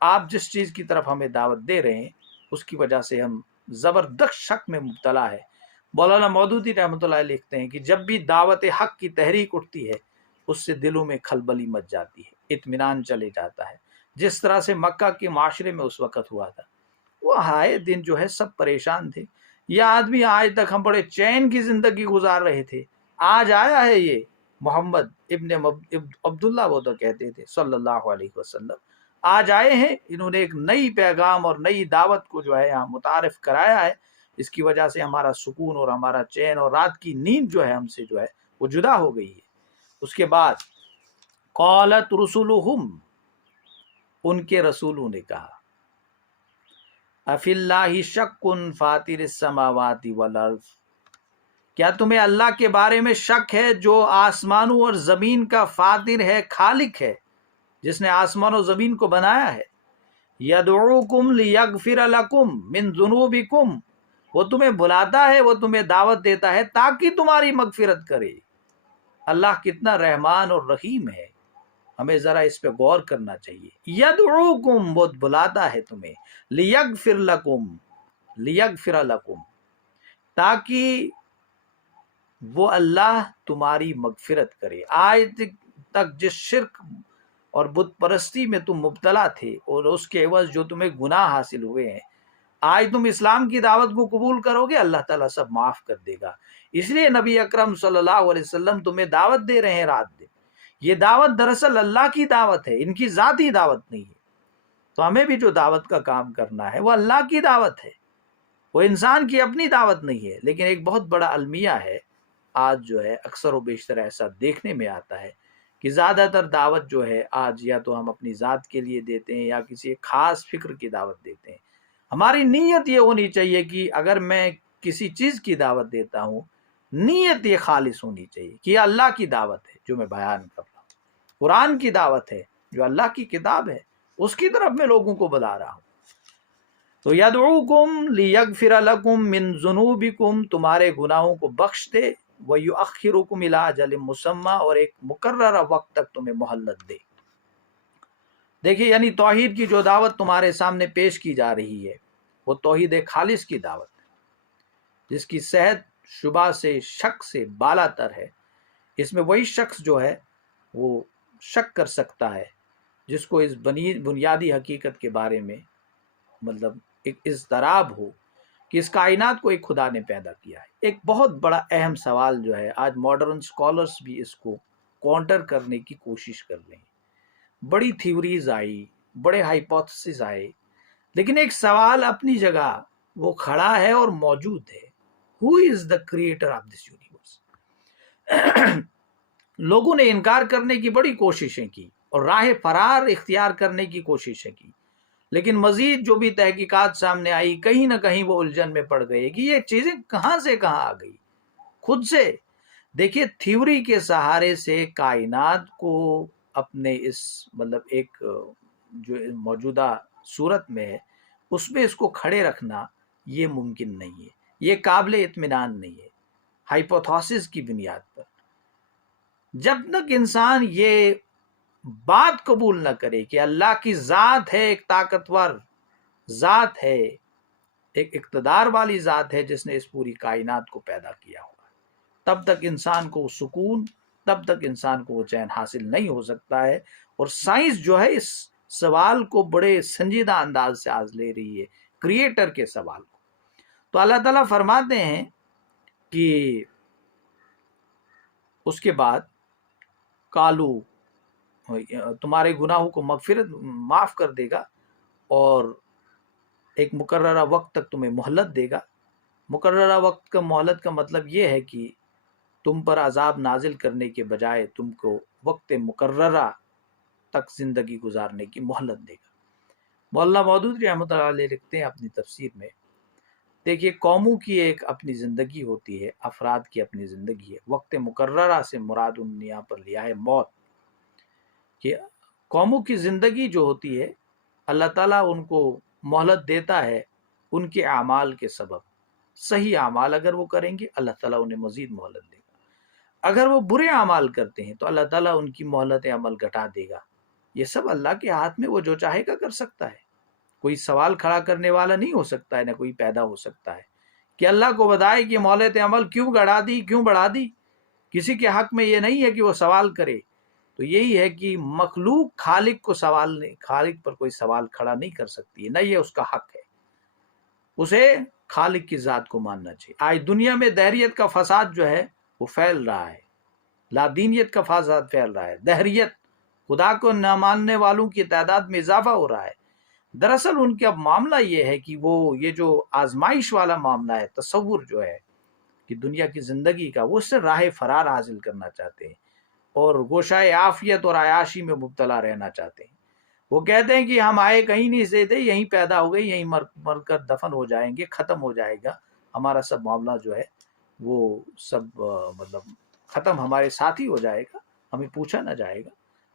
آپ جس چیز کی طرف ہمیں دعوت دے رہے ہیں اس کی وجہ سے ہم زبردست شک میں مبتلا ہے۔ مولانا مودودی رحمۃ اللہ علیہ لکھتے ہیں کہ جب بھی دعوت حق کی تحریک اٹھتی ہے اس سے دلوں میں کھلبلی مچ جاتی ہے، اطمینان چلے جاتا ہے، جس طرح سے مکہ کے معاشرے میں اس وقت ہوا تھا۔ وہ آئے دن جو ہے سب پریشان تھے، یہ آدمی آج تک ہم بڑے چین کی زندگی گزار رہے تھے، آج آیا ہے یہ محمد ابن عبداللہ، وہ تو کہتے تھے صلی اللہ علیہ وسلم، آج آئے ہیں، انہوں نے ایک نئی پیغام اور نئی دعوت کو جو ہے یہاں متعارف کرایا ہے، اس کی وجہ سے ہمارا سکون اور ہمارا چین اور رات کی نیند جو ہے ہم سے جو ہے وہ جدا ہو گئی ہے۔ اس کے بعد قالت رسلہم، ان کے رسولوں نے کہا، افی اللہ شک فاطر السماوات والارض، کیا تمہیں اللہ کے بارے میں شک ہے جو آسمانوں اور زمین کا فاطر ہے، خالق ہے، جس نے آسمان و زمین کو بنایا ہے، یدعوکم لیغفر لکم من ذنوبکم، وہ تمہیں بلاتا ہے، وہ تمہیں دعوت دیتا ہے تاکہ تمہاری مغفرت کرے۔ اللہ کتنا رحمان اور رحیم ہے، ہمیں ذرا اس پہ غور کرنا چاہیے۔ یدعوکم، وہ بلاتا ہے تمہیں، لیغفر لکم، لیغفر لکم، تاکہ وہ اللہ تمہاری مغفرت کرے۔ آج تک جس شرک اور بت پرستی میں تم مبتلا تھے اور اس کے عوض جو تمہیں گناہ حاصل ہوئے ہیں، آج تم اسلام کی دعوت کو قبول کرو گے، اللہ تعالیٰ سب معاف کر دے گا۔ اس لیے نبی اکرم صلی اللہ علیہ وسلم تمہیں دعوت دے رہے ہیں رات دن۔ یہ دعوت دراصل اللہ کی دعوت ہے، ان کی ذاتی دعوت نہیں ہے۔ تو ہمیں بھی جو دعوت کا کام کرنا ہے وہ اللہ کی دعوت ہے، وہ انسان کی اپنی دعوت نہیں ہے۔ لیکن ایک بہت بڑا المیہ ہے آج جو ہے، اکثر و بیشتر ایسا دیکھنے میں آتا ہے کہ زیادہ تر دعوت جو ہے آج یا تو ہم اپنی ذات کے لیے دیتے ہیں یا کسی ایک خاص فکر کی دعوت دیتے ہیں۔ ہماری نیت یہ ہونی چاہیے کہ اگر میں کسی چیز کی دعوت دیتا ہوں، نیت یہ خالص ہونی چاہیے کہ یہ اللہ کی دعوت ہے جو میں بیان کر رہا ہوں، قرآن کی دعوت ہے جو اللہ کی کتاب ہے، اس کی طرف میں لوگوں کو بلا رہا ہوں۔ تو یدعوکم لیغفر لکم من ذنوبکم، تمہارے گناہوں کو بخش دے، وَيُؤَخِّرُكُمْ إِلَىٰ أَجَلٍ مُّسَمًّى، اور ایک مقررہ وقت تک تمہیں مہلت دے۔ دیکھیے، یعنی توحید کی جو دعوت تمہارے سامنے پیش کی جا رہی ہے وہ توحید خالص کی دعوت ہے، جس کی صحت شبہ سے، شک سے بالا تر ہے۔ اس میں وہی شخص جو ہے وہ شک کر سکتا ہے جس کو اس بنیادی حقیقت کے بارے میں مطلب ایک اضطراب ہو کہ اس کائنات کو ایک خدا نے پیدا کیا ہے۔ ایک بہت بڑا اہم سوال جو ہے، آج ماڈرن اسکالرس بھی اس کو کاؤنٹر کرنے کی کوشش کر رہے ہیں۔ بڑی تھیوریز آئی، بڑے ہائپوتھسز آئے، لیکن ایک سوال اپنی جگہ وہ کھڑا ہے اور موجود ہے، who is the creator of this universe? لوگوں نے انکار کرنے کی بڑی کوششیں کی اور راہ فرار اختیار کرنے کی کوششیں کی، لیکن مزید جو بھی تحقیقات سامنے آئی، کہیں نہ کہیں وہ الجھن میں پڑ گئے کہ یہ چیزیں کہاں سے کہاں آ گئی خود سے۔ دیکھیے، تھیوری کے سہارے سے کائنات کو اپنے اس مطلب ایک جو موجودہ صورت میں ہے اس میں اس کو کھڑے رکھنا یہ ممکن نہیں ہے، یہ قابل اطمینان نہیں ہے ہائپوتھیسس کی بنیاد پر۔ جب تک انسان یہ بات قبول نہ کرے کہ اللہ کی ذات ہے، ایک طاقتور ذات ہے، ایک اقتدار والی ذات ہے جس نے اس پوری کائنات کو پیدا کیا ہوا، تب تک انسان کو سکون، تب تک انسان کو وہ چین حاصل نہیں ہو سکتا ہے۔ اور سائنس جو ہے اس سوال کو بڑے سنجیدہ انداز سے آج لے رہی ہے، کریٹر کے سوال کو۔ تو اللہ تعالیٰ فرماتے ہیں کہ اس کے بعد کالو، تمہارے گناہوں کو معاف کر دے گا اور ایک مقررہ وقت تک تمہیں مہلت دے گا۔ مقررہ وقت کا مہلت کا مطلب یہ ہے کہ تم پر عذاب نازل کرنے کے بجائے تم کو وقت مقررہ تک زندگی گزارنے کی مہلت دے گا۔ مولانا مودودی رحمۃ اللہ علیہ لکھتے ہیں اپنی تفسیر میں، دیکھیے، قوموں کی ایک اپنی زندگی ہوتی ہے، افراد کی اپنی زندگی ہے۔ وقت مقررہ سے مراد انہوں نے یہاں پر لیا ہے موت، کہ قوموں کی زندگی جو ہوتی ہے اللہ تعالیٰ ان کو مہلت دیتا ہے ان کے اعمال کے سبب۔ صحیح اعمال اگر وہ کریں گے اللہ تعالیٰ انہیں مزید مہلت دے گا، اگر وہ برے اعمال کرتے ہیں تو اللہ تعالیٰ ان کی مہلت عمل گھٹا دے گا۔ یہ سب اللہ کے ہاتھ میں، وہ جو چاہے گا کر سکتا ہے۔ کوئی سوال کھڑا کرنے والا نہیں ہو سکتا ہے، نہ کوئی پیدا ہو سکتا ہے کہ اللہ کو بتائے کہ مہلت عمل کیوں گڑا دی، کیوں بڑھا دی۔ کسی کے حق میں یہ نہیں ہے کہ وہ سوال کرے۔ تو یہی ہے کہ مخلوق خالق کو سوال نہیں، خالق پر کوئی سوال کھڑا نہیں کر سکتی ہے، نہ یہ اس کا حق ہے، اسے خالق کی ذات کو ماننا چاہیے۔ آج دنیا میں دہریت کا فساد جو ہے وہ پھیل رہا ہے، لادینیت کا فساد پھیل رہا ہے، دہریت، خدا کو نہ ماننے والوں کی تعداد میں اضافہ ہو رہا ہے۔ دراصل ان کا معاملہ یہ ہے کہ وہ یہ جو آزمائش والا معاملہ ہے، تصور جو ہے کہ دنیا کی زندگی کا، وہ اس سے راہ فرار حاصل کرنا چاہتے ہیں اور گوشائے عافیت اور عیاشی میں مبتلا رہنا چاہتے ہیں۔ وہ کہتے ہیں کہ ہم آئے کہیں نہیں سے تھے، یہیں پیدا ہو گئے، یہیں مر کر دفن ہو جائیں گے، ختم ہو جائے گا ہمارا سب معاملہ جو ہے، وہ سب ختم ہمارے ساتھ ہی ہو جائے گا، ہمیں پوچھا نہ جائے گا۔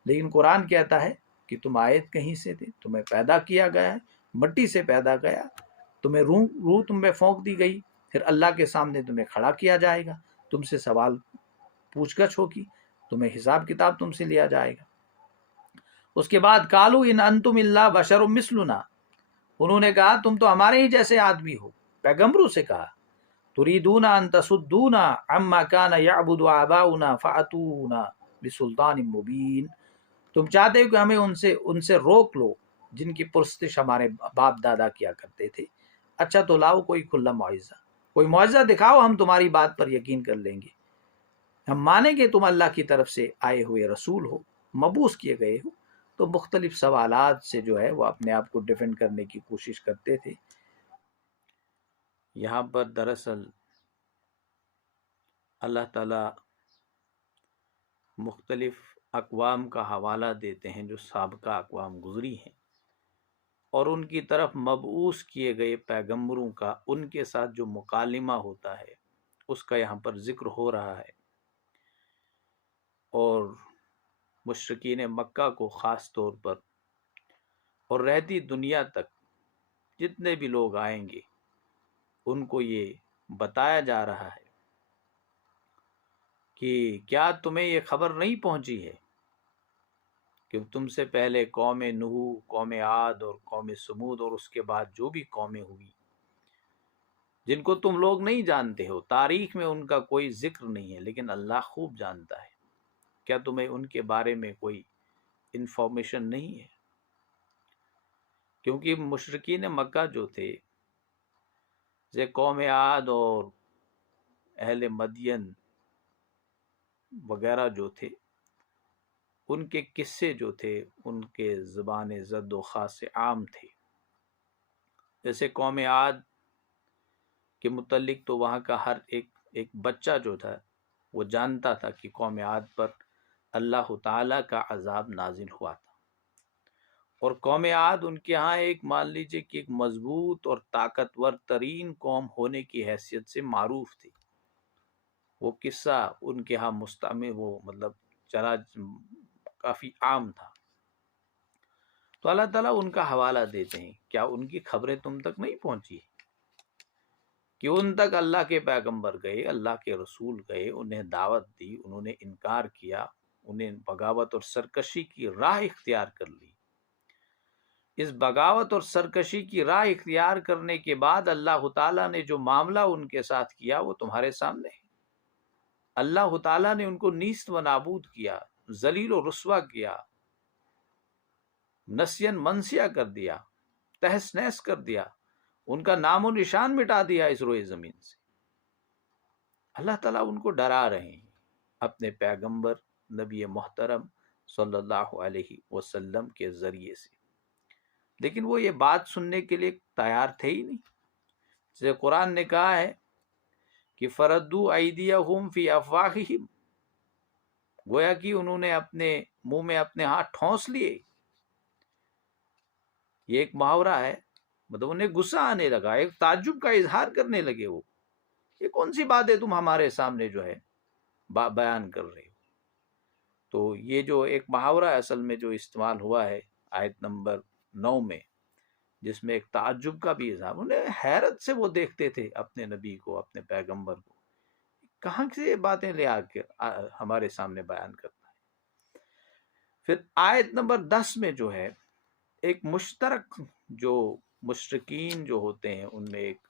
لیکن قرآن کہتا ہے کہ تم آئے کہیں سے تھے، تمہیں پیدا کیا گیا ہے، مٹی سے پیدا گیا، تمہیں روح تم میں پھونک دی گئی، پھر اللہ کے سامنے تمہیں کھڑا کیا جائے گا، تم سے سوال پوچھ گچھ ہوگی، تمہیں حساب کتاب تم سے لیا جائے گا۔ اس کے بعد قالو ان انتم الا بشر مثلنا، انہوں نے کہا تم تو ہمارے ہی جیسے آدمی ہو، پیغمبروں سے کہا، تريدون ان تصدونا عما كان يعبد آباؤنا فاتونا بسلطان مبین، تم چاہتے ہو کہ ہمیں ان سے روک لو جن کی پرستش ہمارے باپ دادا کیا کرتے تھے، اچھا تو لاؤ کوئی کھلا معجزہ، کوئی معجزہ دکھاؤ، ہم تمہاری بات پر یقین کر لیں گے، ہم مانیں گے تم اللہ کی طرف سے آئے ہوئے رسول ہو، مبعوث کیے گئے ہو۔ تو مختلف سوالات سے جو ہے وہ اپنے آپ کو ڈیفینڈ کرنے کی کوشش کرتے تھے۔ یہاں پر دراصل اللہ تعالیٰ مختلف اقوام کا حوالہ دیتے ہیں جو سابقہ اقوام گزری ہیں، اور ان کی طرف مبعوث کیے گئے پیغمبروں کا ان کے ساتھ جو مکالمہ ہوتا ہے اس کا یہاں پر ذکر ہو رہا ہے، اور مشرکین مکہ کو خاص طور پر اور رہتی دنیا تک جتنے بھی لوگ آئیں گے ان کو یہ بتایا جا رہا ہے کہ کیا تمہیں یہ خبر نہیں پہنچی ہے کہ تم سے پہلے قوم نوح، قوم عاد اور قوم سمود، اور اس کے بعد جو بھی قومیں ہوئی جن کو تم لوگ نہیں جانتے ہو، تاریخ میں ان کا کوئی ذکر نہیں ہے لیکن اللہ خوب جانتا ہے، کیا تمہیں ان کے بارے میں کوئی انفارمیشن نہیں ہے؟ کیونکہ مشرکین مکہ جو تھے جیسے قوم عاد اور اہل مدین وغیرہ جو تھے، ان کے قصے جو تھے ان کے زبان زد و خاص عام تھے۔ جیسے قوم عاد کے متعلق تو وہاں کا ہر ایک بچہ جو تھا وہ جانتا تھا کہ قوم عاد پر اللہ تعالیٰ کا عذاب نازل ہوا تھا، اور قوم عاد ان کے ہاں ایک مان لیجئے کہ ایک مضبوط اور طاقتور ترین قوم ہونے کی حیثیت سے معروف تھی۔ وہ قصہ ان کے ہاں مستعمل وہ مطلب چلا کافی عام تھا۔ تو اللہ تعالیٰ ان کا حوالہ دیتے ہیں، کیا ان کی خبریں تم تک نہیں پہنچی کہ ان تک اللہ کے پیغمبر گئے، اللہ کے رسول گئے، انہیں دعوت دی، انہوں نے انکار کیا، انہیں بغاوت اور سرکشی کی راہ اختیار کر لی۔ اس بغاوت اور سرکشی کی راہ اختیار کرنے کے بعد اللہ تعالیٰ نے جو معاملہ ان کے ساتھ کیا وہ تمہارے سامنے ہے۔ اللہ تعالیٰ نے ان کو نیست و نابود کیا، ذلیل و رسوا کیا، نسین منسیہ کر دیا، تہس نہس کر دیا، ان کا نام و نشان مٹا دیا اس روئے زمین سے۔ اللہ تعالیٰ ان کو ڈرا رہے ہیں اپنے پیغمبر نبی محترم صلی اللہ علیہ وسلم کے ذریعے سے، لیکن وہ یہ بات سننے کے لیے تیار تھے ہی نہیں۔ جیسے قرآن نے کہا ہے کہ فردوا ایدیہم فی افواہہم، گویا کہ انہوں نے اپنے منہ میں اپنے ہاتھ ٹھونس لیے۔ یہ ایک محاورہ ہے، مطلب انہیں غصہ آنے لگا، ایک تعجب کا اظہار کرنے لگے، وہ یہ کون سی بات ہے تم ہمارے سامنے جو ہے بیان کر رہے ہو۔ تو یہ جو ایک محاورہ اصل میں جو استعمال ہوا ہے آیت نمبر 9 میں، جس میں ایک تعجب کا بھی اظہار، انہیں حیرت سے وہ دیکھتے تھے اپنے نبی کو، اپنے پیغمبر کو، کہاں سے یہ باتیں لے آ کے ہمارے سامنے بیان کرتا ہے۔ پھر آیت نمبر 10 میں جو ہے ایک مشترک جو مشرکین جو ہوتے ہیں ان میں ایک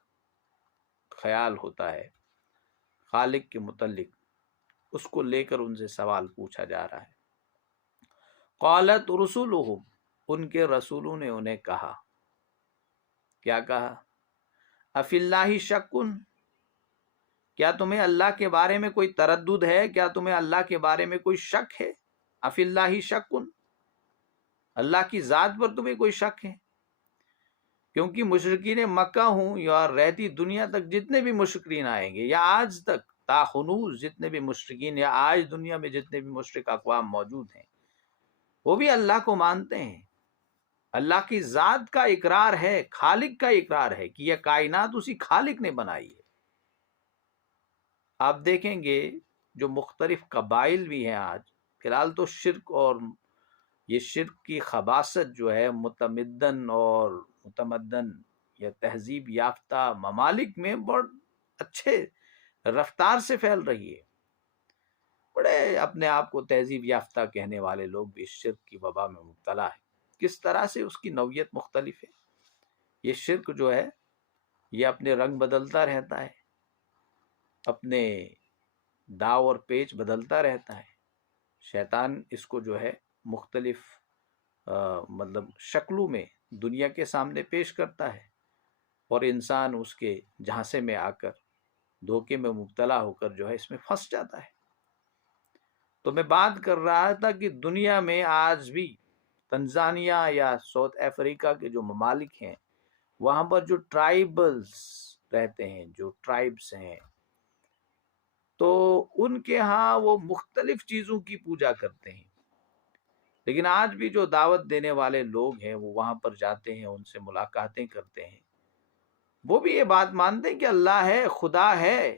خیال ہوتا ہے خالق کے متعلق، اس کو لے کر ان سے سوال پوچھا جا رہا ہے۔ قالت رسولہم، ان کے رسولوں نے انہیں کہا، کیا کہا؟ افی اللہ شکن، کیا تمہیں اللہ کے بارے میں کوئی تردد ہے؟ کیا تمہیں اللہ کے بارے میں کوئی شک ہے؟ افی اللہ شکن، اللہ کی ذات پر تمہیں کوئی شک ہے؟ کیونکہ مشرکین مکہ ہوں یا رہتی دنیا تک جتنے بھی مشرکین آئیں گے، یا آج تک تاخنوز جتنے بھی مشرکین یا آج دنیا میں جتنے بھی مشرک اقوام موجود ہیں، وہ بھی اللہ کو مانتے ہیں، اللہ کی ذات کا اقرار ہے، خالق کا اقرار ہے کہ یہ کائنات اسی خالق نے بنائی ہے۔ آپ دیکھیں گے جو مختلف قبائل بھی ہیں آج، فی الحال تو شرک اور یہ شرک کی خباثت جو ہے متمدن اور متمدن یا تہذیب یافتہ ممالک میں بہت اچھے رفتار سے پھیل رہی ہے. بڑے اپنے آپ کو تہذیب یافتہ کہنے والے لوگ بھی شرک کی وبا میں مبتلا ہے. کس طرح سے اس کی نوعیت مختلف ہے. یہ شرک جو ہے یہ اپنے رنگ بدلتا رہتا ہے، اپنے داو اور پیچ بدلتا رہتا ہے. شیطان اس کو جو ہے مختلف مطلب شکلوں میں دنیا کے سامنے پیش کرتا ہے، اور انسان اس کے جھانسے میں آ کر دھوکے میں مبتلا ہو کر جو ہے اس میں پھنس جاتا ہے. تو میں بات کر رہا تھا کہ دنیا میں آج بھی تنزانیہ یا ساؤتھ افریقہ کے جو ممالک ہیں وہاں پر جو ٹرائبلز رہتے ہیں، جو ٹرائبس ہیں، تو ان کے ہاں وہ مختلف چیزوں کی پوجا کرتے ہیں. لیکن آج بھی جو دعوت دینے والے لوگ ہیں وہ وہاں پر جاتے ہیں، ان سے ملاقاتیں کرتے ہیں، وہ بھی یہ بات مانتے ہیں کہ اللہ ہے، خدا ہے.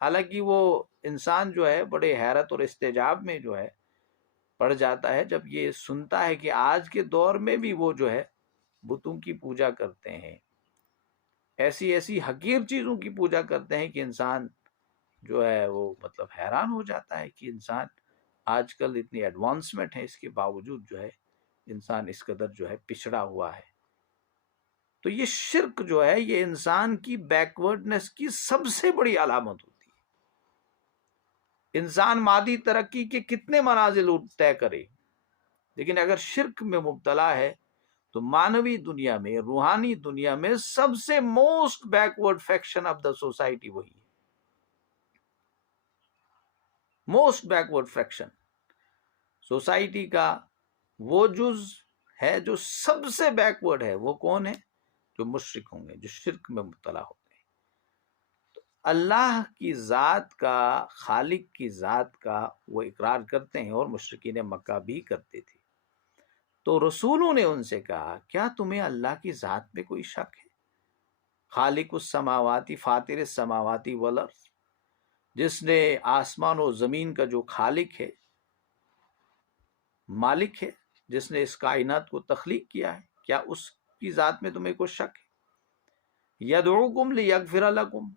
حالانکہ وہ انسان جو ہے بڑے حیرت اور استعجاب میں جو ہے پڑ جاتا ہے جب یہ سنتا ہے کہ آج کے دور میں بھی وہ جو ہے بتوں کی پوجا کرتے ہیں، ایسی ایسی حقیر چیزوں کی پوجا کرتے ہیں کہ انسان جو ہے وہ مطلب حیران ہو جاتا ہے کہ انسان آج کل اتنی ایڈوانسمنٹ ہے، اس کے باوجود جو ہے انسان اس قدر جو ہے پچھڑا ہوا ہے. تو یہ شرک جو ہے یہ انسان کی بیکورڈنس کی سب سے بڑی علامت ہوتی ہے. انسان مادی ترقی کے کتنے منازل طے کرے، لیکن اگر شرک میں مبتلا ہے تو مانوی دنیا میں، روحانی دنیا میں سب سے most backward faction of the society وہی ہے. موسٹ بیکورڈ فیکشن سوسائٹی کا وہ جز ہے جو سب سے بیکورڈ ہے. وہ کون ہے؟ جو مشرک ہوں گے، جو شرک میں مبتلا ہوتے ہیں. تو اللہ کی ذات کا، خالق کی ذات کا وہ اقرار کرتے ہیں، اور مشرکین مکہ بھی کرتے تھے. تو رسولوں نے ان سے کہا کیا تمہیں اللہ کی ذات پہ کوئی شک ہے؟ خالق السماواتی، فاطر السماواتی والارض، جس نے آسمان و زمین کا جو خالق ہے، مالک ہے، جس نے اس کائنات کو تخلیق کیا ہے، کیا اس کی ذات میں تمہیں کوئی شک ہے؟ یدعوکم لیغفر لکم،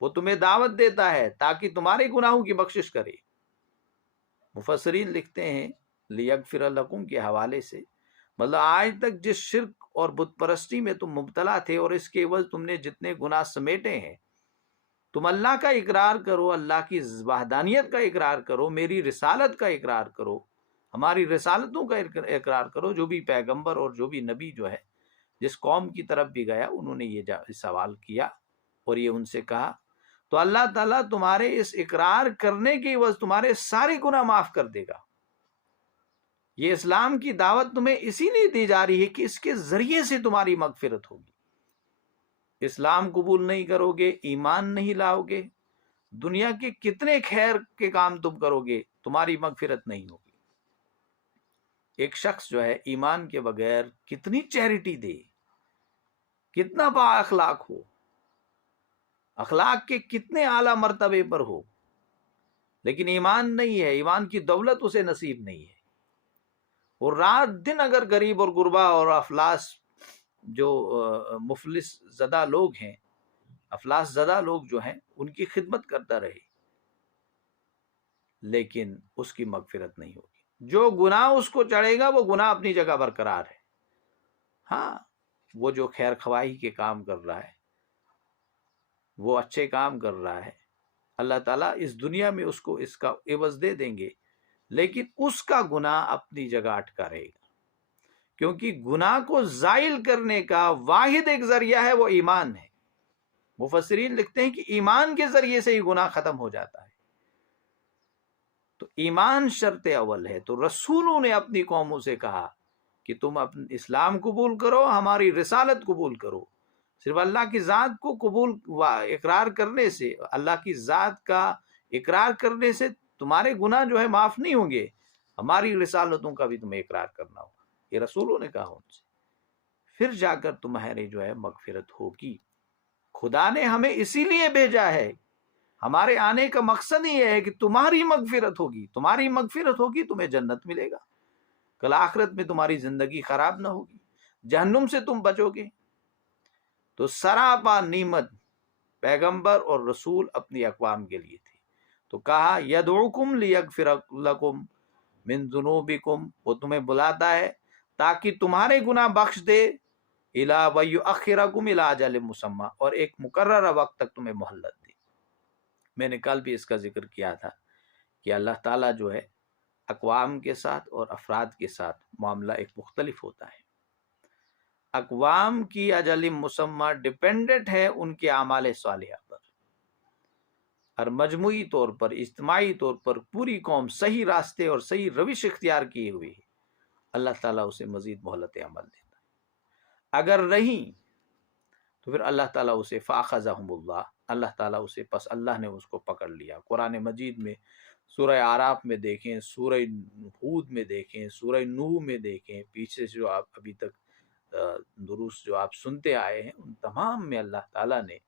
وہ تمہیں دعوت دیتا ہے تاکہ تمہارے گناہوں کی بخشش کرے. مفسرین لکھتے ہیں لیغفر لکم کے حوالے سے مطلب آج تک جس شرک اور بت پرستی میں تم مبتلا تھے اور اس کے عوض تم نے جتنے گناہ سمیٹے ہیں، تم اللہ کا اقرار کرو، اللہ کی وحدانیت کا اقرار کرو، میری رسالت کا اقرار کرو، ہماری رسالتوں کا اقرار کرو. جو بھی پیغمبر اور جو بھی نبی جو ہے جس قوم کی طرف بھی گیا انہوں نے یہ سوال کیا اور یہ ان سے کہا، تو اللہ تعالیٰ تمہارے اس اقرار کرنے کی عوض تمہارے سارے گناہ معاف کر دے گا. یہ اسلام کی دعوت تمہیں اسی لیے دی جا رہی ہے کہ اس کے ذریعے سے تمہاری مغفرت ہوگی. اسلام قبول نہیں کرو گے، ایمان نہیں لاؤ گے، دنیا کے کتنے خیر کے کام تم کرو گے، تمہاری مغفرت نہیں ہوگی. ایک شخص جو ہے ایمان کے بغیر کتنی چیریٹی دے، کتنا با اخلاق ہو، اخلاق کے کتنے اعلیٰ مرتبے پر ہو، لیکن ایمان نہیں ہے، ایمان کی دولت اسے نصیب نہیں ہے، اور رات دن اگر غریب اور غربا اور افلاس جو مفلس زدہ لوگ ہیں، افلاس زدہ لوگ جو ہیں ان کی خدمت کرتا رہے، لیکن اس کی مغفرت نہیں ہوگی. جو گناہ اس کو چڑھے گا وہ گناہ اپنی جگہ برقرار ہے. ہاں وہ جو خیر خواہی کے کام کر رہا ہے، وہ اچھے کام کر رہا ہے، اللہ تعالیٰ اس دنیا میں اس کو اس کا عوض دے دیں گے، لیکن اس کا گناہ اپنی جگہ اٹکا رہے گا. کیونکہ گناہ کو زائل کرنے کا واحد ایک ذریعہ ہے، وہ ایمان ہے. مفسرین لکھتے ہیں کہ ایمان کے ذریعے سے ہی گناہ ختم ہو جاتا ہے. تو ایمان شرط اول ہے. تو رسولوں نے اپنی قوموں سے کہا کہ تم اپنے اسلام قبول کرو، ہماری رسالت قبول کرو. صرف اللہ کی ذات کو قبول اقرار کرنے سے، اللہ کی ذات کا اقرار کرنے سے تمہارے گناہ جو ہے معاف نہیں ہوں گے، ہماری رسالتوں کا بھی تمہیں اقرار کرنا ہوگا. یہ رسولوں نے کہا ان سے، پھر جا کر تمہارے جو ہے مغفرت ہوگی. خدا نے ہمیں اسی لیے بھیجا ہے، ہمارے آنے کا مقصد ہی ہے کہ تمہاری مغفرت ہوگی. تمہاری مغفرت ہوگی، تمہیں جنت ملے گا. کل آخرت میں تمہاری زندگی خراب نہ ہوگی، جہنم سے تم بچو گے۔ تو سراپا نعمت پیغمبر اور رسول اپنی اقوام کے لیے تھی۔ تو کہا یدعوکم لیغفر لکم من ذنوبکم، وہ تمہیں بلاتا ہے تاکہ تمہارے گناہ بخش دے، الی ویؤخرکم الی اجل مسمی، اور ایک مقررہ وقت تک تمہیں مہلت دے۔ میں نے کل بھی اس کا ذکر کیا تھا کہ اللہ تعالیٰ جو ہے اقوام کے ساتھ اور افراد کے ساتھ معاملہ ایک مختلف ہوتا ہے۔ اقوام کی اجل مسمی ڈیپینڈنٹ ہے ان کے اعمال صالحہ پر، اور مجموعی طور پر، اجتماعی طور پر پوری قوم صحیح راستے اور صحیح روش اختیار کیے ہوئی ہے، اللہ تعالیٰ اسے مزید مہلت عمل دیتا ہے۔ اگر نہیں تو پھر اللہ تعالیٰ اسے فاخذہم اللہ تعالیٰ اسے، پس اللہ نے اس کو پکڑ لیا۔ قرآن مجید میں سورہ اعراف میں دیکھیں، سورہ ہود میں دیکھیں، سورہ نوح میں دیکھیں، پیچھے سے جو آپ ابھی تک دروس جو آپ سنتے آئے ہیں، ان تمام میں اللہ تعالیٰ نے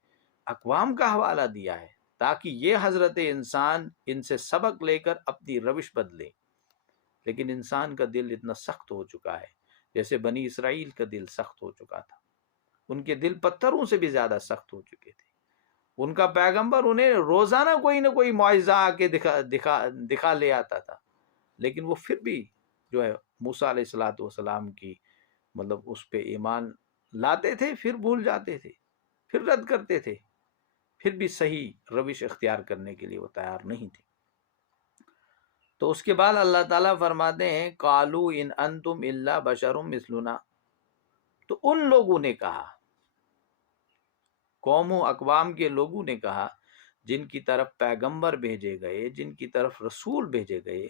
اقوام کا حوالہ دیا ہے تاکہ یہ حضرت انسان ان سے سبق لے کر اپنی روش بدلے۔ لیکن انسان کا دل اتنا سخت ہو چکا ہے، جیسے بنی اسرائیل کا دل سخت ہو چکا تھا، ان کے دل پتھروں سے بھی زیادہ سخت ہو چکے تھے۔ ان کا پیغمبر انہیں روزانہ کوئی نہ کوئی معجزہ آ کے دکھا لے آتا تھا، لیکن وہ پھر بھی جو ہے موسیٰ علیہ السلام کی مطلب اس پہ ایمان لاتے تھے، پھر بھول جاتے تھے، پھر رد کرتے تھے، پھر بھی صحیح روش اختیار کرنے کے لیے وہ تیار نہیں تھے۔ تو اس کے بعد اللہ تعالیٰ فرماتے ہیں قالوا ان انتم الا بشر مثلنا، تو ان لوگوں نے کہا، قوم و اقوام کے لوگوں نے کہا جن کی طرف پیغمبر بھیجے گئے، جن کی طرف رسول بھیجے گئے،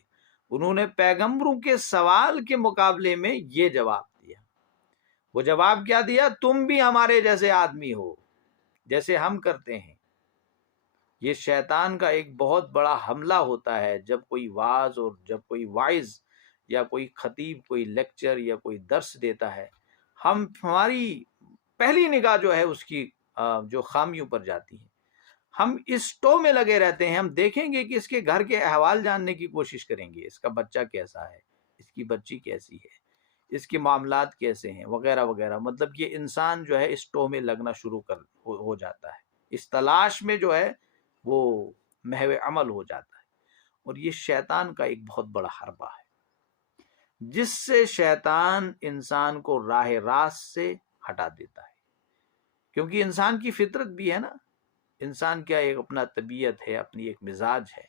انہوں نے پیغمبروں کے سوال کے مقابلے میں یہ جواب دیا۔ وہ جواب کیا دیا؟ تم بھی ہمارے جیسے آدمی ہو، جیسے ہم کرتے ہیں۔ یہ شیطان کا ایک بہت بڑا حملہ ہوتا ہے جب کوئی واعظ اور جب کوئی واعظ یا کوئی خطیب کوئی لیکچر یا کوئی درس دیتا ہے، ہماری پہلی نگاہ جو ہے اس کی جو خامیوں پر جاتی ہے۔ ہم اس ٹو میں لگے رہتے ہیں، ہم دیکھیں گے کہ اس کے گھر کے احوال جاننے کی کوشش کریں گے، اس کا بچہ کیسا ہے، اس کی بچی کیسی ہے، اس کے معاملات کیسے ہیں، وغیرہ وغیرہ۔ مطلب یہ انسان جو ہے اس ٹو میں لگنا شروع ہو جاتا ہے، اس تلاش میں جو ہے وہ محو عمل ہو جاتا ہے۔ اور یہ شیطان کا ایک بہت بڑا حربہ ہے، جس سے شیطان انسان کو راہ راست سے ہٹا دیتا ہے، کیونکہ انسان کی فطرت بھی ہے نا، انسان کیا ایک اپنا طبیعت ہے، اپنی ایک مزاج ہے،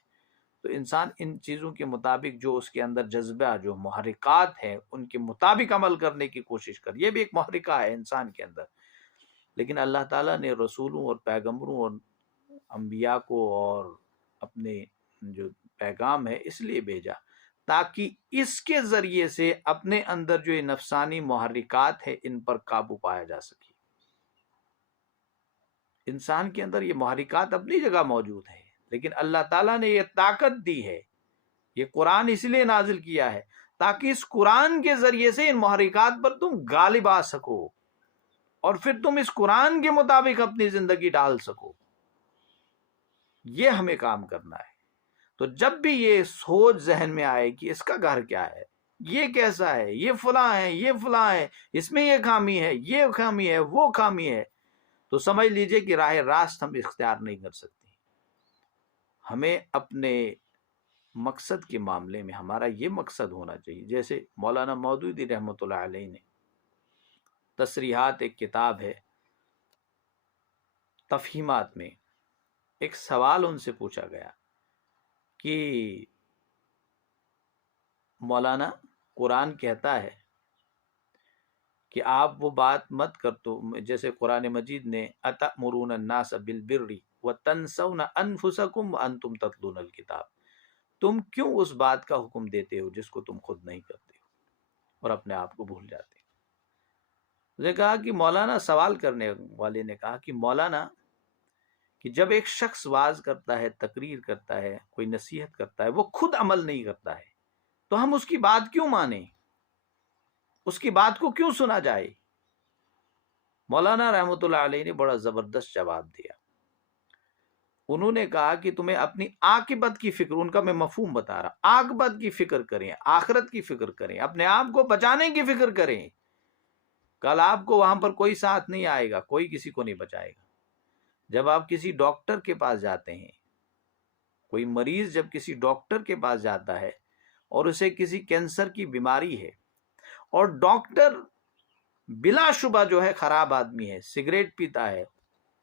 تو انسان ان چیزوں کے مطابق جو اس کے اندر جذبہ، جو محرکات ہیں، ان کے مطابق عمل کرنے کی کوشش کر، یہ بھی ایک محرکہ ہے انسان کے اندر۔ لیکن اللہ تعالیٰ نے رسولوں اور پیغمبروں اور انبیاء کو اور اپنے جو پیغام ہے اس لیے بھیجا تاکہ اس کے ذریعے سے اپنے اندر جو یہ نفسانی محرکات ہے ان پر قابو پایا جا سکے۔ انسان کے اندر یہ محرکات اپنی جگہ موجود ہے، لیکن اللہ تعالیٰ نے یہ طاقت دی ہے، یہ قرآن اس لیے نازل کیا ہے تاکہ اس قرآن کے ذریعے سے ان محرکات پر تم غالب آ سکو، اور پھر تم اس قرآن کے مطابق اپنی زندگی ڈال سکو۔ یہ ہمیں کام کرنا ہے۔ تو جب بھی یہ سوچ ذہن میں آئے کہ اس کا گھر کیا ہے، یہ کیسا ہے، یہ فلاں ہے، یہ فلاں ہے، اس میں یہ خامی ہے، یہ خامی ہے، وہ خامی ہے، تو سمجھ لیجئے کہ راہ راست ہم اختیار نہیں کر سکتے۔ ہمیں اپنے مقصد کے معاملے میں ہمارا یہ مقصد ہونا چاہیے، جیسے مولانا مودودی رحمۃ اللہ علیہ نے تصریحات ایک کتاب ہے تفہیمات میں ایک سوال ان سے پوچھا گیا کہ مولانا قرآن کہتا ہے کہ آپ وہ بات مت کر، تو جیسے قرآن مجید نے اتأمرون الناس بالبر وتنسون انفسکم وانتم تتلون الکتاب، تم کیوں اس بات کا حکم دیتے ہو جس کو تم خود نہیں کرتے ہو اور اپنے آپ کو بھول جاتے ہو۔ اس نے کہا کہ مولانا، سوال کرنے والے نے کہا کہ مولانا، کہ جب ایک شخص واعظ کرتا ہے، تقریر کرتا ہے، کوئی نصیحت کرتا ہے، وہ خود عمل نہیں کرتا ہے، تو ہم اس کی بات کیوں مانیں، اس کی بات کو کیوں سنا جائے؟ مولانا رحمۃ اللہ علیہ نے بڑا زبردست جواب دیا۔ انہوں نے کہا کہ تمہیں اپنی عاقبت کی فکر، ان کا میں مفہوم بتا رہا، عاقبت کی فکر کریں، آخرت کی فکر کریں، اپنے آپ کو بچانے کی فکر کریں. کل آپ کو وہاں پر کوئی ساتھ نہیں آئے گا، کوئی کسی کو نہیں بچائے گا. جب آپ کسی ڈاکٹر کے پاس جاتے ہیں، کوئی مریض جب کسی ڈاکٹر کے پاس جاتا ہے اور اسے کسی کینسر کی بیماری ہے، اور ڈاکٹر بلا شبہ جو ہے خراب آدمی ہے، سگریٹ پیتا ہے،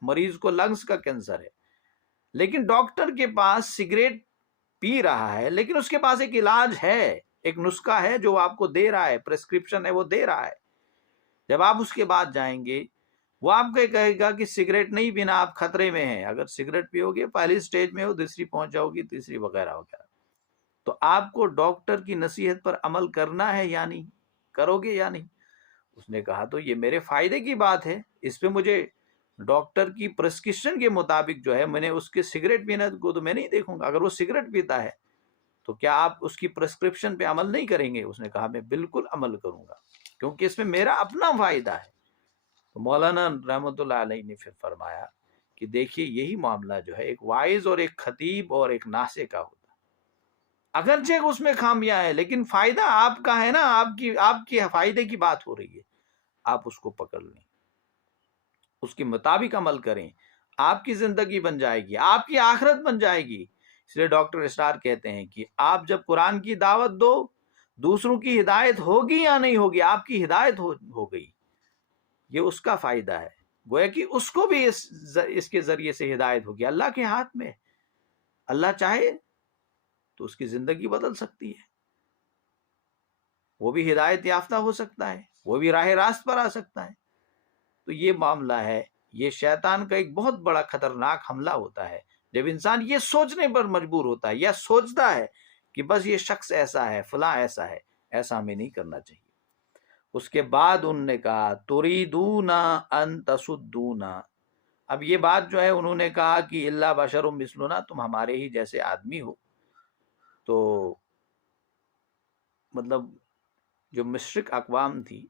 مریض کو لنگز کا کینسر ہے، لیکن ڈاکٹر کے پاس سگریٹ پی رہا ہے، لیکن اس کے پاس ایک علاج ہے، ایک نسخہ ہے جو آپ کو دے رہا ہے، پرسکرپشن ہے وہ دے رہا ہے. جب آپ اس کے بعد جائیں گے، وہ آپ کو کہے گا کہ سگریٹ نہیں پینا، آپ خطرے میں ہیں، اگر سگریٹ پیو گے پہلی سٹیج میں ہو، دوسری پہنچ جاؤ گی، تیسری وغیرہ وغیرہ. تو آپ کو ڈاکٹر کی نصیحت پر عمل کرنا ہے یا نہیں، کرو گے یا نہیں؟ اس نے کہا تو یہ میرے فائدے کی بات ہے، اس پہ مجھے ڈاکٹر کی پرسکرپشن کے مطابق جو ہے میں نے اس کے سگریٹ پینے کو تو میں نہیں دیکھوں گا. اگر وہ سگریٹ پیتا ہے تو کیا آپ اس کی پرسکرپشن پہ عمل نہیں کریں گے؟ اس نے کہا میں بالکل عمل کروں گا، کیونکہ اس میں میرا اپنا فائدہ ہے. تو مولانا رحمۃ اللہ علیہ نے پھر فرمایا کہ دیکھیے یہی معاملہ جو ہے ایک وائز اور ایک خطیب اور ایک ناصح کا ہوتا ہے. اگرچہ اس میں خامیاں ہیں لیکن فائدہ آپ کا ہے نا، آپ کی فائدے کی بات ہو رہی ہے، آپ اس کو پکڑ لیں، اس کے مطابق عمل کریں، آپ کی زندگی بن جائے گی، آپ کی آخرت بن جائے گی. اس لیے ڈاکٹر اسٹار کہتے ہیں کہ آپ جب قرآن کی دعوت دو، دوسروں کی ہدایت ہوگی یا نہیں ہوگی، آپ کی ہدایت ہو گئی، یہ اس کا فائدہ ہے. گویا کہ اس کو بھی اس کے ذریعے سے ہدایت ہوگی. اللہ کے ہاتھ میں، اللہ چاہے تو اس کی زندگی بدل سکتی ہے، وہ بھی ہدایت یافتہ ہو سکتا ہے، وہ بھی راہ راست پر آ سکتا ہے. تو یہ معاملہ ہے، یہ شیطان کا ایک بہت بڑا خطرناک حملہ ہوتا ہے جب انسان یہ سوچنے پر مجبور ہوتا ہے یا سوچتا ہے کہ بس یہ شخص ایسا ہے، فلاں ایسا ہے. ایسا ہمیں نہیں کرنا چاہیے. اس کے بعد انہوں نے کہا تریدون ان تصدونا. اب یہ بات جو ہے انہوں نے کہا کہ الا بشر مثلنا، تم ہمارے ہی جیسے آدمی ہو. تو مطلب جو مشرق اقوام تھی،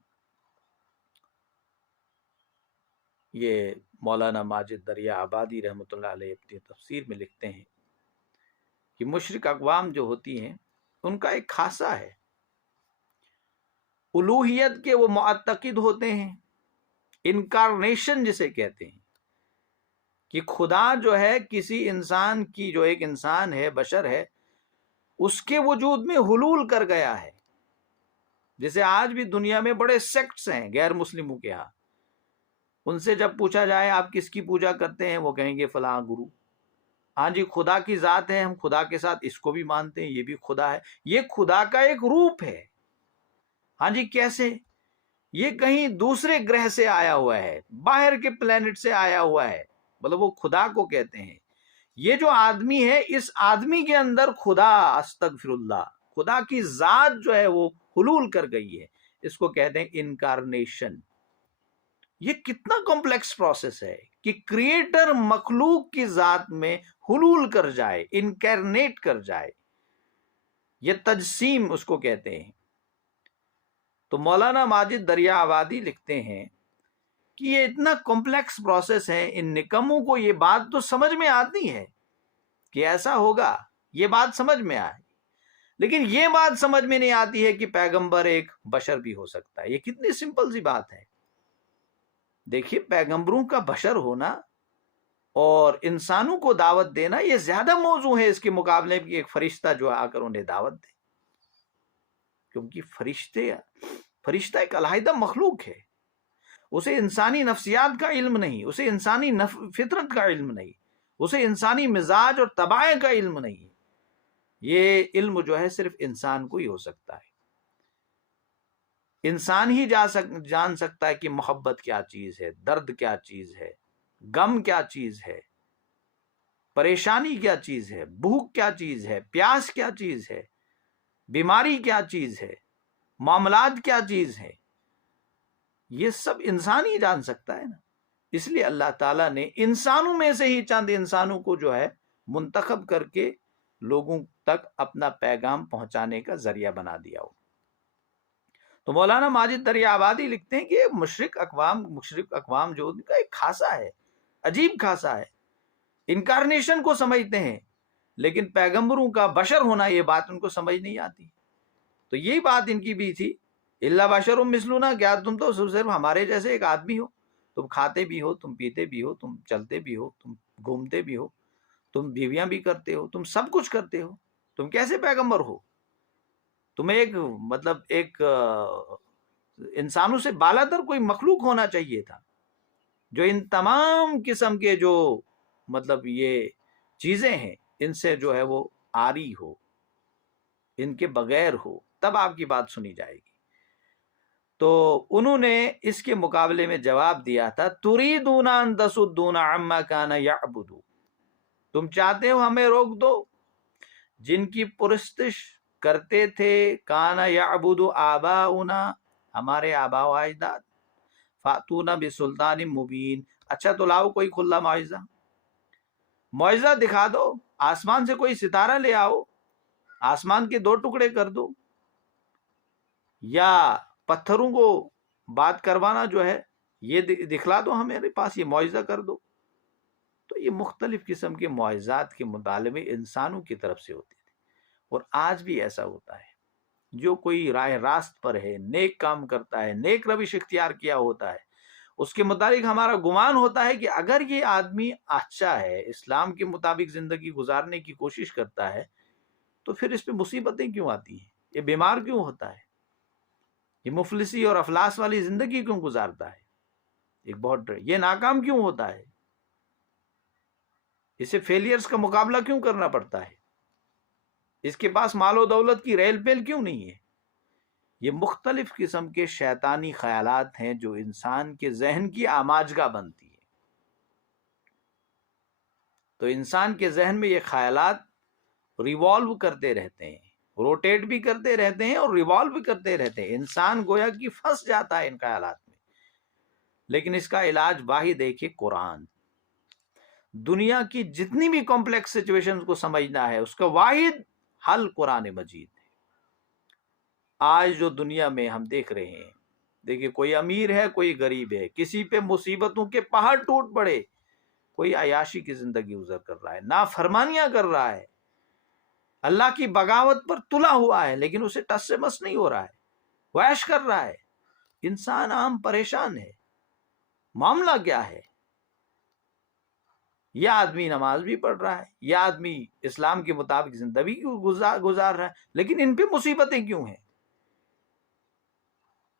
یہ مولانا ماجد دریا آبادی رحمۃ اللہ علیہ اپنی تفسیر میں لکھتے ہیں کہ مشرق اقوام جو ہوتی ہیں ان کا ایک خاصہ ہے، الوہیت کے وہ معتقد ہوتے ہیں، انکارنیشن جسے کہتے ہیں، کہ خدا جو ہے کسی انسان کی، جو ایک انسان ہے، بشر ہے، اس کے وجود میں حلول کر گیا ہے. جیسے آج بھی دنیا میں بڑے سیکٹس ہیں غیر مسلموں کے ہاں، ان سے جب پوچھا جائے آپ کس کی پوجا کرتے ہیں، وہ کہیں گے فلاں گرو. ہاں جی خدا کی ذات ہے، ہم خدا کے ساتھ اس کو بھی مانتے ہیں، یہ بھی خدا ہے، یہ خدا کا ایک روپ ہے. ہاں جی کیسے؟ یہ کہیں دوسرے گرہ سے آیا ہوا ہے، باہر کے پلینٹ سے آیا ہوا ہے، مطلب وہ خدا کو کہتے ہیں. یہ جو آدمی ہے، اس آدمی کے اندر خدا، استغفر اللہ، خدا کی ذات جو ہے وہ حلول کر گئی ہے. اس کو کہتے ہیں انکارنیشن. یہ کتنا کمپلیکس پروسیس ہے کہ کریٹر مخلوق کی ذات میں حلول کر جائے، انکارنیٹ کر جائے. یہ تجسیم اس کو کہتے ہیں. تو مولانا ماجد دریا آبادی لکھتے ہیں کہ یہ اتنا کمپلیکس پروسیس ہے، ان نکموں کو یہ بات تو سمجھ میں آتی ہے کہ ایسا ہوگا، یہ بات سمجھ میں آئے، لیکن یہ بات سمجھ میں نہیں آتی ہے کہ پیغمبر ایک بشر بھی ہو سکتا ہے. یہ کتنی سمپل سی بات ہے. دیکھیے پیغمبروں کا بشر ہونا اور انسانوں کو دعوت دینا یہ زیادہ موضوع ہے اس کے مقابلے میں ایک فرشتہ جو آ کر انہیں دعوت دے. کیونکہ فرشتہ ایک علیحدہ مخلوق ہے، اسے انسانی نفسیات کا علم نہیں، اسے انسانی فطرت کا علم نہیں، اسے انسانی مزاج اور طبائع کا علم نہیں. یہ علم جو ہے صرف انسان کو ہی ہو سکتا ہے. انسان ہی جان سکتا ہے کہ محبت کیا چیز ہے، درد کیا چیز ہے، غم کیا چیز ہے، پریشانی کیا چیز ہے، بھوک کیا چیز ہے، پیاس کیا چیز ہے، بیماری کیا چیز ہے، معاملات کیا چیز ہے. یہ سب انسان ہی جان سکتا ہے نا. اس لیے اللہ تعالیٰ نے انسانوں میں سے ہی چند انسانوں کو جو ہے منتخب کر کے لوگوں تک اپنا پیغام پہنچانے کا ذریعہ بنا دیا ہو. تو مولانا ماجد دریا آبادی لکھتے ہیں کہ مشرق اقوام جو ان کا ایک خاصہ ہے، عجیب خاصہ ہے. انکارنیشن کو سمجھتے ہیں، لیکن پیغمبروں کا بشر ہونا یہ بات ان کو سمجھ نہیں آتی. تو یہی بات ان کی بھی تھی، الا بشر مثلنا، کیا تم تو صرف ہمارے جیسے ایک آدمی ہو، تم کھاتے بھی ہو، تم پیتے بھی ہو، تم چلتے بھی ہو، تم گھومتے بھی ہو، تم بیویاں بھی کرتے ہو، تم سب کچھ کرتے ہو، تم کیسے پیغمبر ہو؟ تمہیں ایک مطلب ایک انسانوں سے بالا تر کوئی مخلوق ہونا چاہیے تھا جو ان تمام قسم کے جو مطلب یہ چیزیں ہیں ان سے جو ہے وہ آری ہو، ان کے بغیر ہو، تب آپ کی بات سنی جائے گی. تو انہوں نے اس کے مقابلے میں جواب دیا تھا، تُرِيدُونَ أَن تَصُدُّونَ عَمَّا كَانَ يَعْبُدُ، تم چاہتے ہو ہمیں روک دو جن کی پرستش کرتے تھے کان یعبد آباؤنا، ہمارے آبا و اجداد، فاتونا بسلطان مبین، اچھا تو لاؤ کوئی کھلا معجزہ دکھا دو، آسمان سے کوئی ستارہ لے آؤ، آسمان کے 2 ٹکڑے کر دو، یا پتھروں کو بات کروانا جو ہے یہ دکھلا دو، ہمارے پاس یہ معجزہ کر دو. تو یہ مختلف قسم کے معجزات کے مطالبے انسانوں کی طرف سے ہوتے تھے، اور آج بھی ایسا ہوتا ہے. جو کوئی راہ راست پر ہے، نیک کام کرتا ہے، نیک روش اختیار کیا ہوتا ہے، اس کے متعلق ہمارا گمان ہوتا ہے کہ اگر یہ آدمی اچھا ہے، اسلام کے مطابق زندگی گزارنے کی کوشش کرتا ہے، تو پھر اس پہ مصیبتیں کیوں آتی ہیں؟ یہ بیمار کیوں ہوتا ہے؟ یہ مفلسی اور افلاس والی زندگی کیوں گزارتا ہے؟ یہ ناکام کیوں ہوتا ہے؟ اسے فیلئرز کا مقابلہ کیوں کرنا پڑتا ہے؟ اس کے پاس مال و دولت کی ریل پیل کیوں نہیں ہے؟ یہ مختلف قسم کے شیطانی خیالات ہیں جو انسان کے ذہن کی آماجگاہ بنتی ہے. تو انسان کے ذہن میں یہ خیالات ریوالو کرتے رہتے ہیں، روٹیٹ بھی کرتے رہتے ہیں اور ریوالو بھی کرتے رہتے ہیں. انسان گویا کہ پھنس جاتا ہے ان خیالات میں. لیکن اس کا علاج واحد دیکھیے قرآن. دنیا کی جتنی بھی کمپلیکس سچویشن کو سمجھنا ہے اس کا واحد حل قرآن مجید ہے. آج جو دنیا میں ہم دیکھ رہے ہیں، دیکھیے کوئی امیر ہے کوئی غریب ہے، کسی پہ مصیبتوں کے پہاڑ ٹوٹ پڑے، کوئی عیاشی کی زندگی گزر کر رہا ہے، نافرمانیاں کر رہا ہے، اللہ کی بغاوت پر تلا ہوا ہے، لیکن اسے ٹس سے مس نہیں ہو رہا ہے، وحش کر رہا ہے. انسان عام پریشان ہے. معاملہ کیا ہے؟ یہ آدمی نماز بھی پڑھ رہا ہے، یہ آدمی اسلام کے مطابق زندگی گزار رہا ہے، لیکن ان پہ مصیبتیں کیوں ہیں؟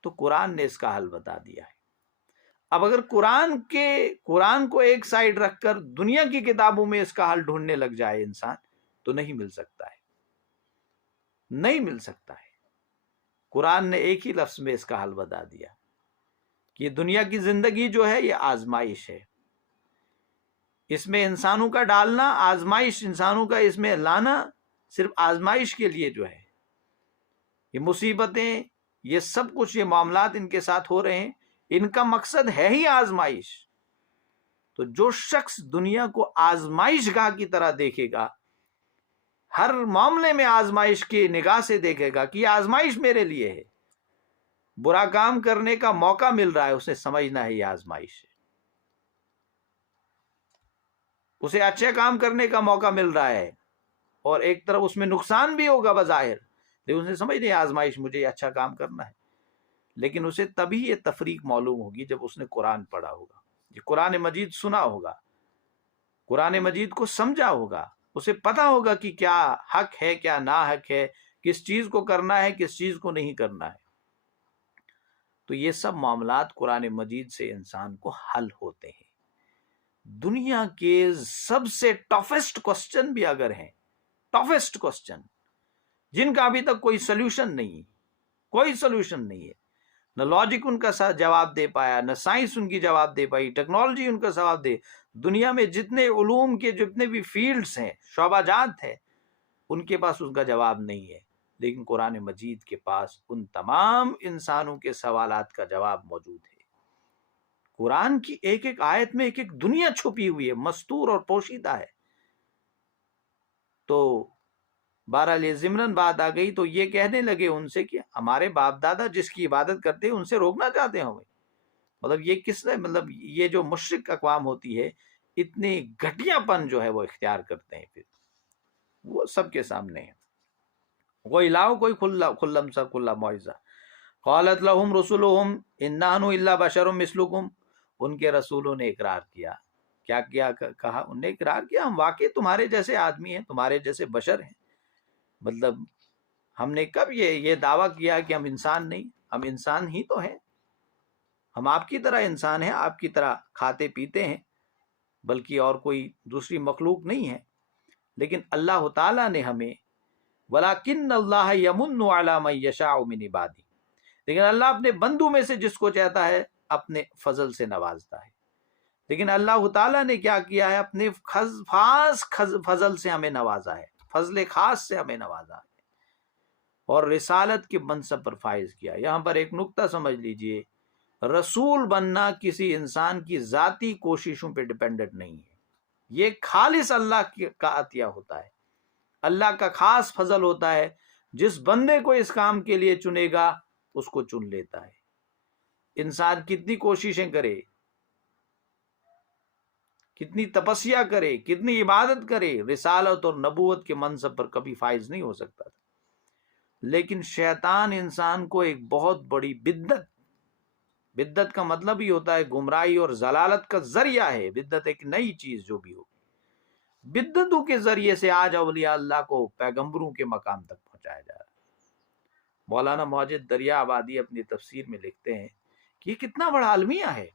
تو قرآن نے اس کا حل بتا دیا ہے. اب اگر قرآن کو ایک سائیڈ رکھ کر دنیا کی کتابوں میں اس کا حل ڈھونڈنے لگ جائے انسان، تو نہیں مل سکتا ہے، نہیں مل سکتا ہے. قرآن نے ایک ہی لفظ میں اس کا حل بتا دیا کہ دنیا کی زندگی جو ہے یہ آزمائش ہے. اس میں انسانوں کا ڈالنا آزمائش، انسانوں کا اس میں لانا صرف آزمائش کے لیے جو ہے. یہ مصیبتیں، یہ سب کچھ، یہ معاملات ان کے ساتھ ہو رہے ہیں، ان کا مقصد ہے ہی آزمائش. تو جو شخص دنیا کو آزمائش گاہ کی طرح دیکھے گا، ہر معاملے میں آزمائش کی نگاہ سے دیکھے گا کہ یہ آزمائش میرے لیے ہے، برا کام کرنے کا موقع مل رہا ہے، اسے سمجھنا ہے یہ آزمائش ہے. اسے اچھے کام کرنے کا موقع مل رہا ہے اور ایک طرف اس میں نقصان بھی ہوگا بظاہر، لیکن اسے سمجھ نہیں آزمائش، مجھے یہ اچھا کام کرنا ہے. لیکن اسے تبھی یہ تفریق معلوم ہوگی جب اس نے قرآن پڑھا ہوگا، یہ قرآن مجید سنا ہوگا، قرآن مجید کو سمجھا ہوگا، اسے پتا ہوگا کہ کیا حق ہے کیا نا حق ہے، کس چیز کو کرنا ہے کس چیز کو نہیں کرنا ہے. تو یہ سب معاملات قرآن مجید سے انسان کو حل ہوتے ہیں. دنیا کے سب سے ٹفسٹ کوسچن بھی اگر ہیں، ٹفسٹ کوسچن جن کا ابھی تک کوئی سلوشن نہیں، کوئی سلوشن نہیں ہے، نہ لاجک ان کا جواب دے پایا، نہ سائنس ان کی جواب دے پائی، ٹیکنالوجی ان کا جواب دے، دنیا میں جتنے علوم کے جتنے بھی فیلڈز ہیں، شعبہ جات ہیں، ان کے پاس اس کا جواب نہیں ہے. لیکن قرآن مجید کے پاس ان تمام انسانوں کے سوالات کا جواب موجود ہے. قرآن کی ایک ایک آیت میں ایک ایک دنیا چھپی ہوئی ہے، مستور اور پوشیدہ ہے. تو بہرحال یہ ضمناً بات آ گئی تو یہ کہنے لگے ان سے کہ ہمارے باپ دادا جس کی عبادت کرتے ہیں ان سے روکنا چاہتے ہیں ہمیں. مطلب یہ کس نے، مطلب یہ جو مشرک اقوام ہوتی ہے اتنی گھٹیا پن جو ہے وہ اختیار کرتے ہیں، پھر وہ سب کے سامنے ہے. کوئی لاؤ کوئی کھلم سا کھلا معاوضہ. قالت لهم رسلهم ان نحن الا بشر مثلكم، ان کے رسولوں نے اقرار کیا. کیا کہا؟ انہوں نے اقرار کیا ہم واقعی تمہارے جیسے آدمی ہیں، تمہارے جیسے بشر ہیں. مطلب ہم نے کب یہ دعویٰ کیا کہ ہم انسان نہیں؟ ہم انسان ہی تو ہیں، ہم آپ کی طرح انسان ہیں، آپ کی طرح کھاتے پیتے ہیں، بلکہ اور کوئی دوسری مخلوق نہیں ہے. لیکن اللہ تعالیٰ نے ہمیں وَلَكِنَّ اللَّهَ يَمُنُّ عَلَى مَن يَشَاءُ مِنْ عِبَادِهِ، لیکن اللہ اپنے بندوں میں سے جس کو چاہتا ہے اپنے فضل سے نوازتا ہے. لیکن اللہ تعالیٰ نے کیا کیا ہے؟ اپنے خاص فضل سے ہمیں نوازا ہے، فضل خاص سے ہمیں نوازا ہے اور رسالت کے منصب پر فائز کیا. یہاں پر ایک نقطہ سمجھ لیجئے، رسول بننا کسی انسان کی ذاتی کوششوں پہ ڈیپینڈنٹ نہیں ہے، یہ خالص اللہ کا عطیہ ہوتا ہے، اللہ کا خاص فضل ہوتا ہے. جس بندے کو اس کام کے لیے چنے گا اس کو چن لیتا ہے. انسان کتنی کوششیں کرے، کتنی تپسیا کرے، کتنی عبادت کرے، رسالت اور نبوت کے منصب پر کبھی فائز نہیں ہو سکتا تھا. لیکن شیطان انسان کو ایک بہت بڑی بدعت کا مطلب ہی ہوتا ہے گمراہی اور ضلالت کا ذریعہ ہے. بدعت ایک نئی چیز جو بھی ہو، بدعتوں کے ذریعے سے آج اولیاء اللہ کو پیغمبروں کے مقام تک پہنچایا جا رہا ہے. مولانا ماجد دریا آبادی اپنی تفسیر میں لکھتے ہیں کہ یہ کتنا بڑا المیہ ہے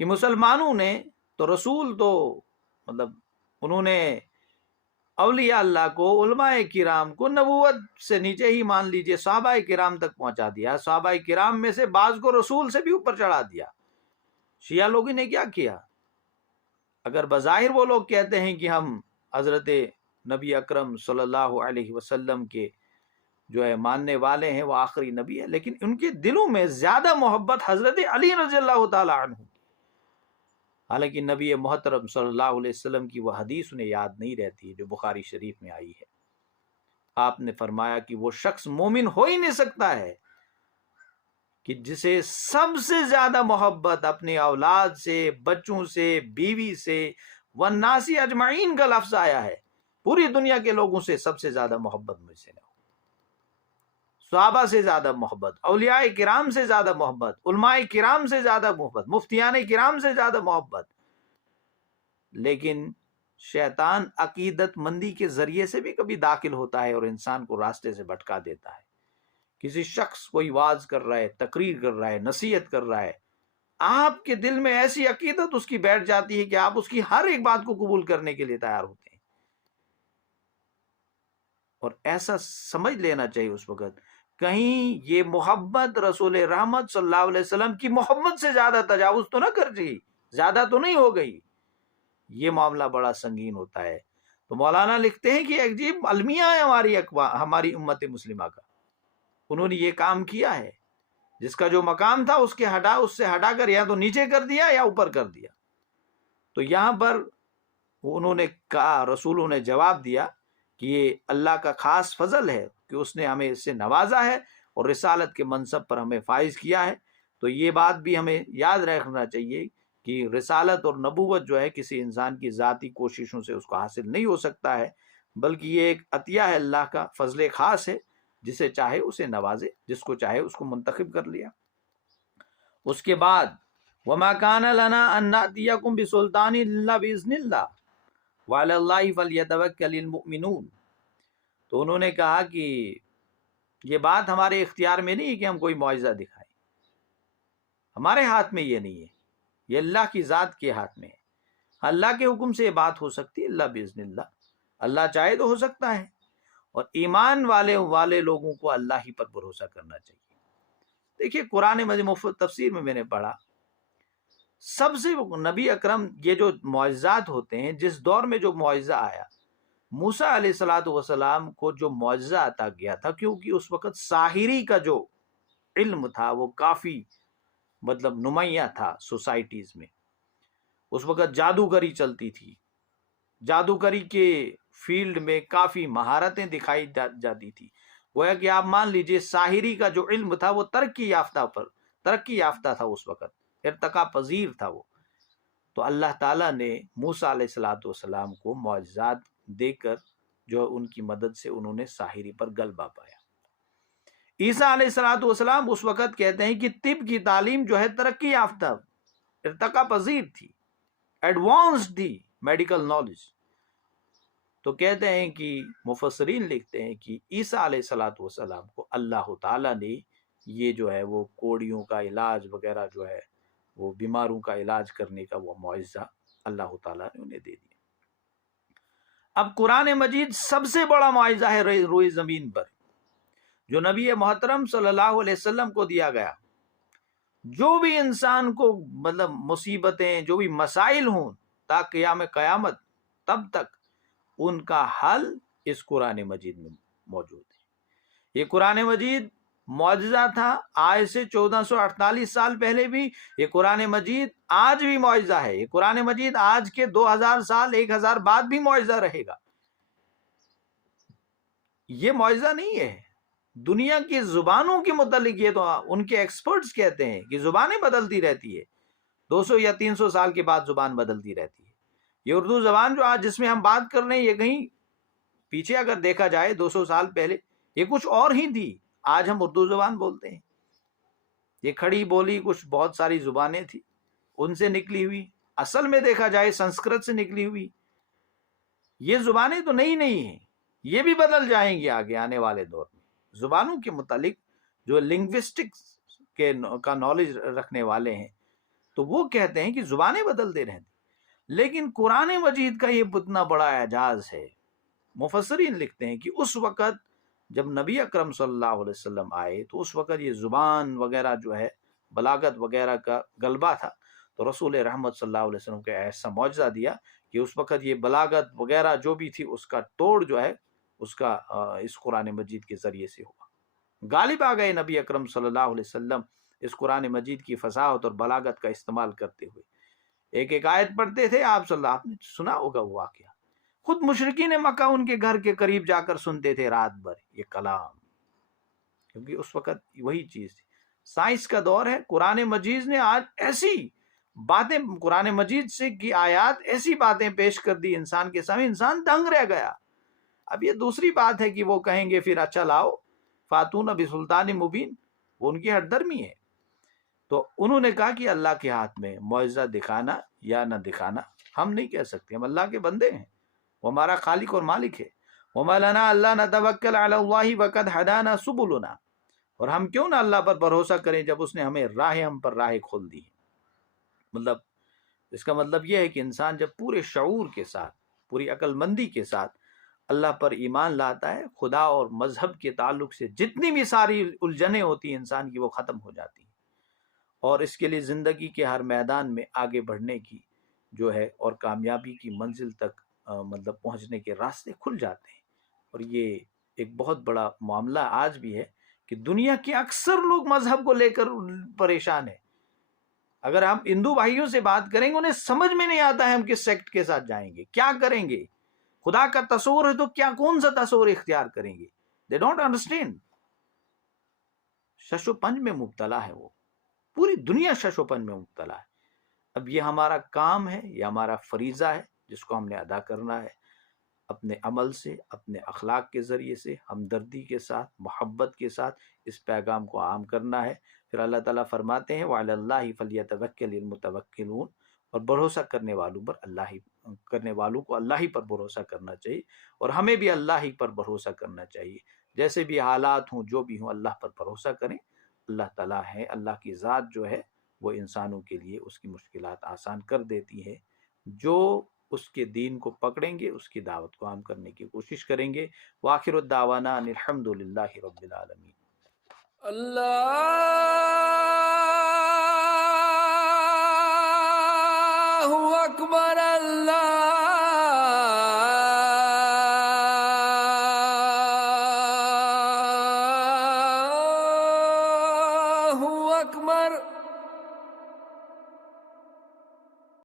کہ مسلمانوں نے تو رسول تو مطلب انہوں نے اولیاء اللہ کو، علماء کرام کو نبوت سے نیچے ہی مان لیجئے صحابہ کرام تک پہنچا دیا. صحابہ کرام میں سے بعض کو رسول سے بھی اوپر چڑھا دیا. شیعہ لوگوں نے کیا کیا؟ اگر بظاہر وہ لوگ کہتے ہیں کہ ہم حضرت نبی اکرم صلی اللہ علیہ وسلم کے جو ہے ماننے والے ہیں، وہ آخری نبی ہے، لیکن ان کے دلوں میں زیادہ محبت حضرت علی رضی اللہ تعالی عنہ. حالانکہ نبی محترم صلی اللہ علیہ وسلم کی وہ حدیث انہیں یاد نہیں رہتی جو بخاری شریف میں آئی ہے. آپ نے فرمایا کہ وہ شخص مومن ہو ہی نہیں سکتا ہے کہ جسے سب سے زیادہ محبت اپنی اولاد سے، بچوں سے، بیوی سے، والناس اجمعین کا لفظ آیا ہے. پوری دنیا کے لوگوں سے سب سے زیادہ محبت مجھ سے نہ ہو. صحابہ سے زیادہ محبت، اولیاء کرام سے زیادہ محبت، علماء کرام سے زیادہ محبت، مفتیان کرام سے زیادہ محبت. لیکن شیطان عقیدت مندی کے ذریعے سے بھی کبھی داخل ہوتا ہے اور انسان کو راستے سے بھٹکا دیتا ہے. کسی شخص کوئی واعظ کر رہا ہے، تقریر کر رہا ہے، نصیحت کر رہا ہے، آپ کے دل میں ایسی عقیدت اس کی بیٹھ جاتی ہے کہ آپ اس کی ہر ایک بات کو قبول کرنے کے لیے تیار ہوتے ہیں. اور ایسا سمجھ لینا چاہیے اس وقت کہیں یہ محبت رسول رحمت صلی اللہ علیہ وسلم کی محبت سے زیادہ تجاوز تو نہ کر جی، زیادہ تو نہیں ہو گئی. یہ معاملہ بڑا سنگین ہوتا ہے. تو مولانا لکھتے ہیں کہ عجیب المیہ ہے ہماری امت مسلمہ کا. انہوں نے یہ کام کیا ہے، جس کا جو مقام تھا اس سے ہٹا کر یا تو نیچے کر دیا یا اوپر کر دیا. تو یہاں پر انہوں نے کہا، رسولوں نے جواب دیا کہ یہ اللہ کا خاص فضل ہے کہ اس نے ہمیں اس سے نوازا ہے اور رسالت کے منصب پر ہمیں فائز کیا ہے. تو یہ بات بھی ہمیں یاد رکھنا چاہیے کہ رسالت اور نبوت جو ہے کسی انسان کی ذاتی کوششوں سے اس کو حاصل نہیں ہو سکتا ہے، بلکہ یہ ایک عطیہ ہے اللہ کا، فضل خاص ہے. جسے چاہے اسے نوازے، جس کو چاہے اس کو منتخب کر لیا. اس کے بعد وَمَا كَانَ لَنَا أَن نَأْتِيَكُمْ بِسُلْطَانٍ إِلَّا بِإِذْنِ اللَّهِ وَعَلَى اللَّهِ فَلْيَتَوَكَّلِ الْمُؤْمِنُونَ. تو انہوں نے کہا کہ یہ بات ہمارے اختیار میں نہیں ہے کہ ہم کوئی معجزہ دکھائیں، ہمارے ہاتھ میں یہ نہیں ہے، یہ اللہ کی ذات کے ہاتھ میں ہے. اللہ کے حکم سے یہ بات ہو سکتی ہے، اللہ بِإِذْنِ اللَّهِ، اللہ چاہے تو ہو سکتا ہے. اور ایمان والے لوگوں کو اللہ ہی پر بھروسہ کرنا چاہیے. دیکھیے قرآن مجید تفسیر میں نے پڑھا، سب سے نبی اکرم یہ جو معجزات ہوتے ہیں، جس دور میں جو معجزہ آیا، موسیٰ علیہ السلام کو جو معجزہ عطا گیا تھا، کیونکہ اس وقت ساحری کا جو علم تھا وہ کافی مطلب نمایاں تھا سوسائٹیز میں. اس وقت جادوگری چلتی تھی، جادوگری کے فیلڈ میں کافی مہارتیں دکھائی جاتی تھی. گویا کہ آپ مان لیجئے ساحری کا جو علم تھا وہ ترقی یافتہ تھا اس وقت، ارتقا پذیر تھا وہ. تو اللہ تعالیٰ نے موسیٰ علیہ السلام کو معجزات دے کر جو ان کی مدد سے انہوں نے ساحری پر غلبہ پایا۔ عیسیٰ علیہ السلام اس وقت کہتے ہیں کہ طب کی تعلیم جو ہے ترقی یافتہ، ارتقا پذیر تھی، ایڈوانس تھی میڈیکل نالج۔ تو کہتے ہیں کہ مفسرین لکھتے ہیں کہ عیسیٰ علیہ السلام کو اللہ تعالیٰ نے یہ جو ہے وہ کوڑیوں کا علاج وغیرہ جو ہے وہ بیماروں کا علاج کرنے کا وہ معجزہ اللہ تعالیٰ نے انہیں دے دیا۔ اب قرآن مجید سب سے بڑا معجزہ ہے روئے زمین پر جو نبی محترم صلی اللہ علیہ وسلم کو دیا گیا۔ جو بھی انسان کو مطلب مصیبتیں، جو بھی مسائل ہوں تا قیام قیامت، تب تک ان کا حل اس قرآن مجید میں موجود ہے۔ یہ قرآن مجید معجزہ تھا آج سے 1448 سال پہلے بھی، یہ قرآن مجید آج بھی معجزہ ہے، یہ قرآن مجید آج کے 2000 سال 1000 بعد بھی معجزہ رہے گا۔ یہ معجزہ نہیں ہے۔ دنیا کی زبانوں کے متعلق یہ تو ان کے ایکسپرٹس کہتے ہیں کہ زبانیں بدلتی رہتی ہے، 200 یا 300 سال کے بعد زبان بدلتی رہتی ہے۔ یہ اردو زبان جو آج جس میں ہم بات کر رہے ہیں، یہ کہیں پیچھے اگر دیکھا جائے 200 سال پہلے یہ کچھ اور ہی تھی، آج ہم اردو زبان بولتے ہیں۔ یہ کھڑی بولی کچھ بہت ساری زبانیں تھی، ان سے نکلی ہوئی، اصل میں دیکھا جائے سنسکرت سے نکلی ہوئی یہ زبانیں تو نئی ہیں، یہ بھی بدل جائیں گی آگے آنے والے دور میں۔ زبانوں کے متعلق جو لنگوسٹکس کا نالج رکھنے والے ہیں تو وہ کہتے ہیں کہ زبانیں بدلتے رہتی، لیکن قرآن مجید کا یہ اتنا بڑا اعجاز ہے۔ مفسرین لکھتے ہیں کہ اس وقت جب نبی اکرم صلی اللہ علیہ وسلم آئے تو اس وقت یہ زبان وغیرہ جو ہے بلاغت وغیرہ کا غلبہ تھا، تو رسول رحمت صلی اللہ علیہ وسلم کو ایسا معجزہ دیا کہ اس وقت یہ بلاغت وغیرہ جو بھی تھی اس کا توڑ جو ہے اس کا اس قرآن مجید کے ذریعے سے ہوا۔ غالب آ گئے نبی اکرم صلی اللہ علیہ وسلم اس قرآن مجید کی فصاحت اور بلاغت کا استعمال کرتے ہوئے۔ ایک ایک آیت پڑھتے تھے آپ آپ نے سنا ہوگا وہ واقعہ، خود مشرکین مکہ ان کے گھر کے قریب جا کر سنتے تھے رات بھر یہ کلام، کیونکہ اس وقت وہی چیز تھی۔ سائنس کا دور ہے، قرآن مجید نے آج ایسی باتیں، قرآن مجید سے کی آیات ایسی باتیں پیش کر دی انسان کے سامنے، انسان دنگ رہ گیا۔ اب یہ دوسری بات ہے کہ وہ کہیں گے پھر اچھا لاؤ فاتون بسلطان مبین، وہ ان کی ہٹ درمی ہے۔ تو انہوں نے کہا کہ اللہ کے ہاتھ میں معجزہ دکھانا یا نہ دکھانا ہم نہیں کہہ سکتے، ہم اللہ کے بندے ہیں، وہ ہمارا خالق اور مالک ہے۔ وَمَا لَنَا أَلَّا نَتَوَكَّلَ عَلَى اللَّهِ وَقَدْ هَدَانَا سُبُلُنَا، اور ہم کیوں نہ اللہ پر بھروسہ کریں جب اس نے ہمیں ہم پر راہیں کھول دی۔ مطلب اس کا مطلب یہ ہے کہ انسان جب پورے شعور کے ساتھ، پوری عقل مندی کے ساتھ اللہ پر ایمان لاتا ہے، خدا اور مذہب کے تعلق سے جتنی بھی ساری الجھنیں ہوتی ہیں انسان کی وہ ختم ہو جاتی ہیں، اور اس کے لیے زندگی کے ہر میدان میں آگے بڑھنے کی جو ہے اور کامیابی کی منزل تک مطلب پہنچنے کے راستے کھل جاتے ہیں۔ اور یہ ایک بہت بڑا معاملہ آج بھی ہے کہ دنیا کے اکثر لوگ مذہب کو لے کر پریشان ہیں۔ اگر ہم ہندو بھائیوں سے بات کریں گے انہیں سمجھ میں نہیں آتا ہے ہم کس سیکٹ کے ساتھ جائیں گے، کیا کریں گے۔ خدا کا تصور ہے تو کیا کون سا تصور اختیار کریں گے، دے ڈونٹ انڈرسٹینڈ۔ شش و پنج میں مبتلا ہے، وہ پوری دنیا شش و پنج میں مبتلا ہے۔ اب یہ ہمارا کام ہے، یہ ہمارا فریضہ ہے جس کو ہم نے ادا کرنا ہے، اپنے عمل سے، اپنے اخلاق کے ذریعے سے، ہمدردی کے ساتھ، محبت کے ساتھ اس پیغام کو عام کرنا ہے۔ پھر اللہ تعالیٰ فرماتے ہیں وَعَلَى اللَّهِ فَلْيَتَوَكَّلِ الْمُتَوَكِّلُونَ، اور بھروسہ کرنے والوں پر اللہ ہی پر بھروسہ کرنا چاہیے، اور ہمیں بھی اللہ ہی پر بھروسہ کرنا چاہیے۔ جیسے بھی حالات ہوں، جو بھی ہوں، اللہ پر بھروسہ کریں۔ اللہ تعالیٰ ہے، اللہ کی ذات جو ہے وہ انسانوں کے لیے اس کی مشکلات آسان کر دیتی ہے۔ جو اس کے دین کو پکڑیں گے، اس کی دعوت کو عام کرنے کی کوشش کریں گے۔ وآخر الدعوانا ان الحمد للہ رب العالمین۔ اللہ اکبر، اللہ اکبر۔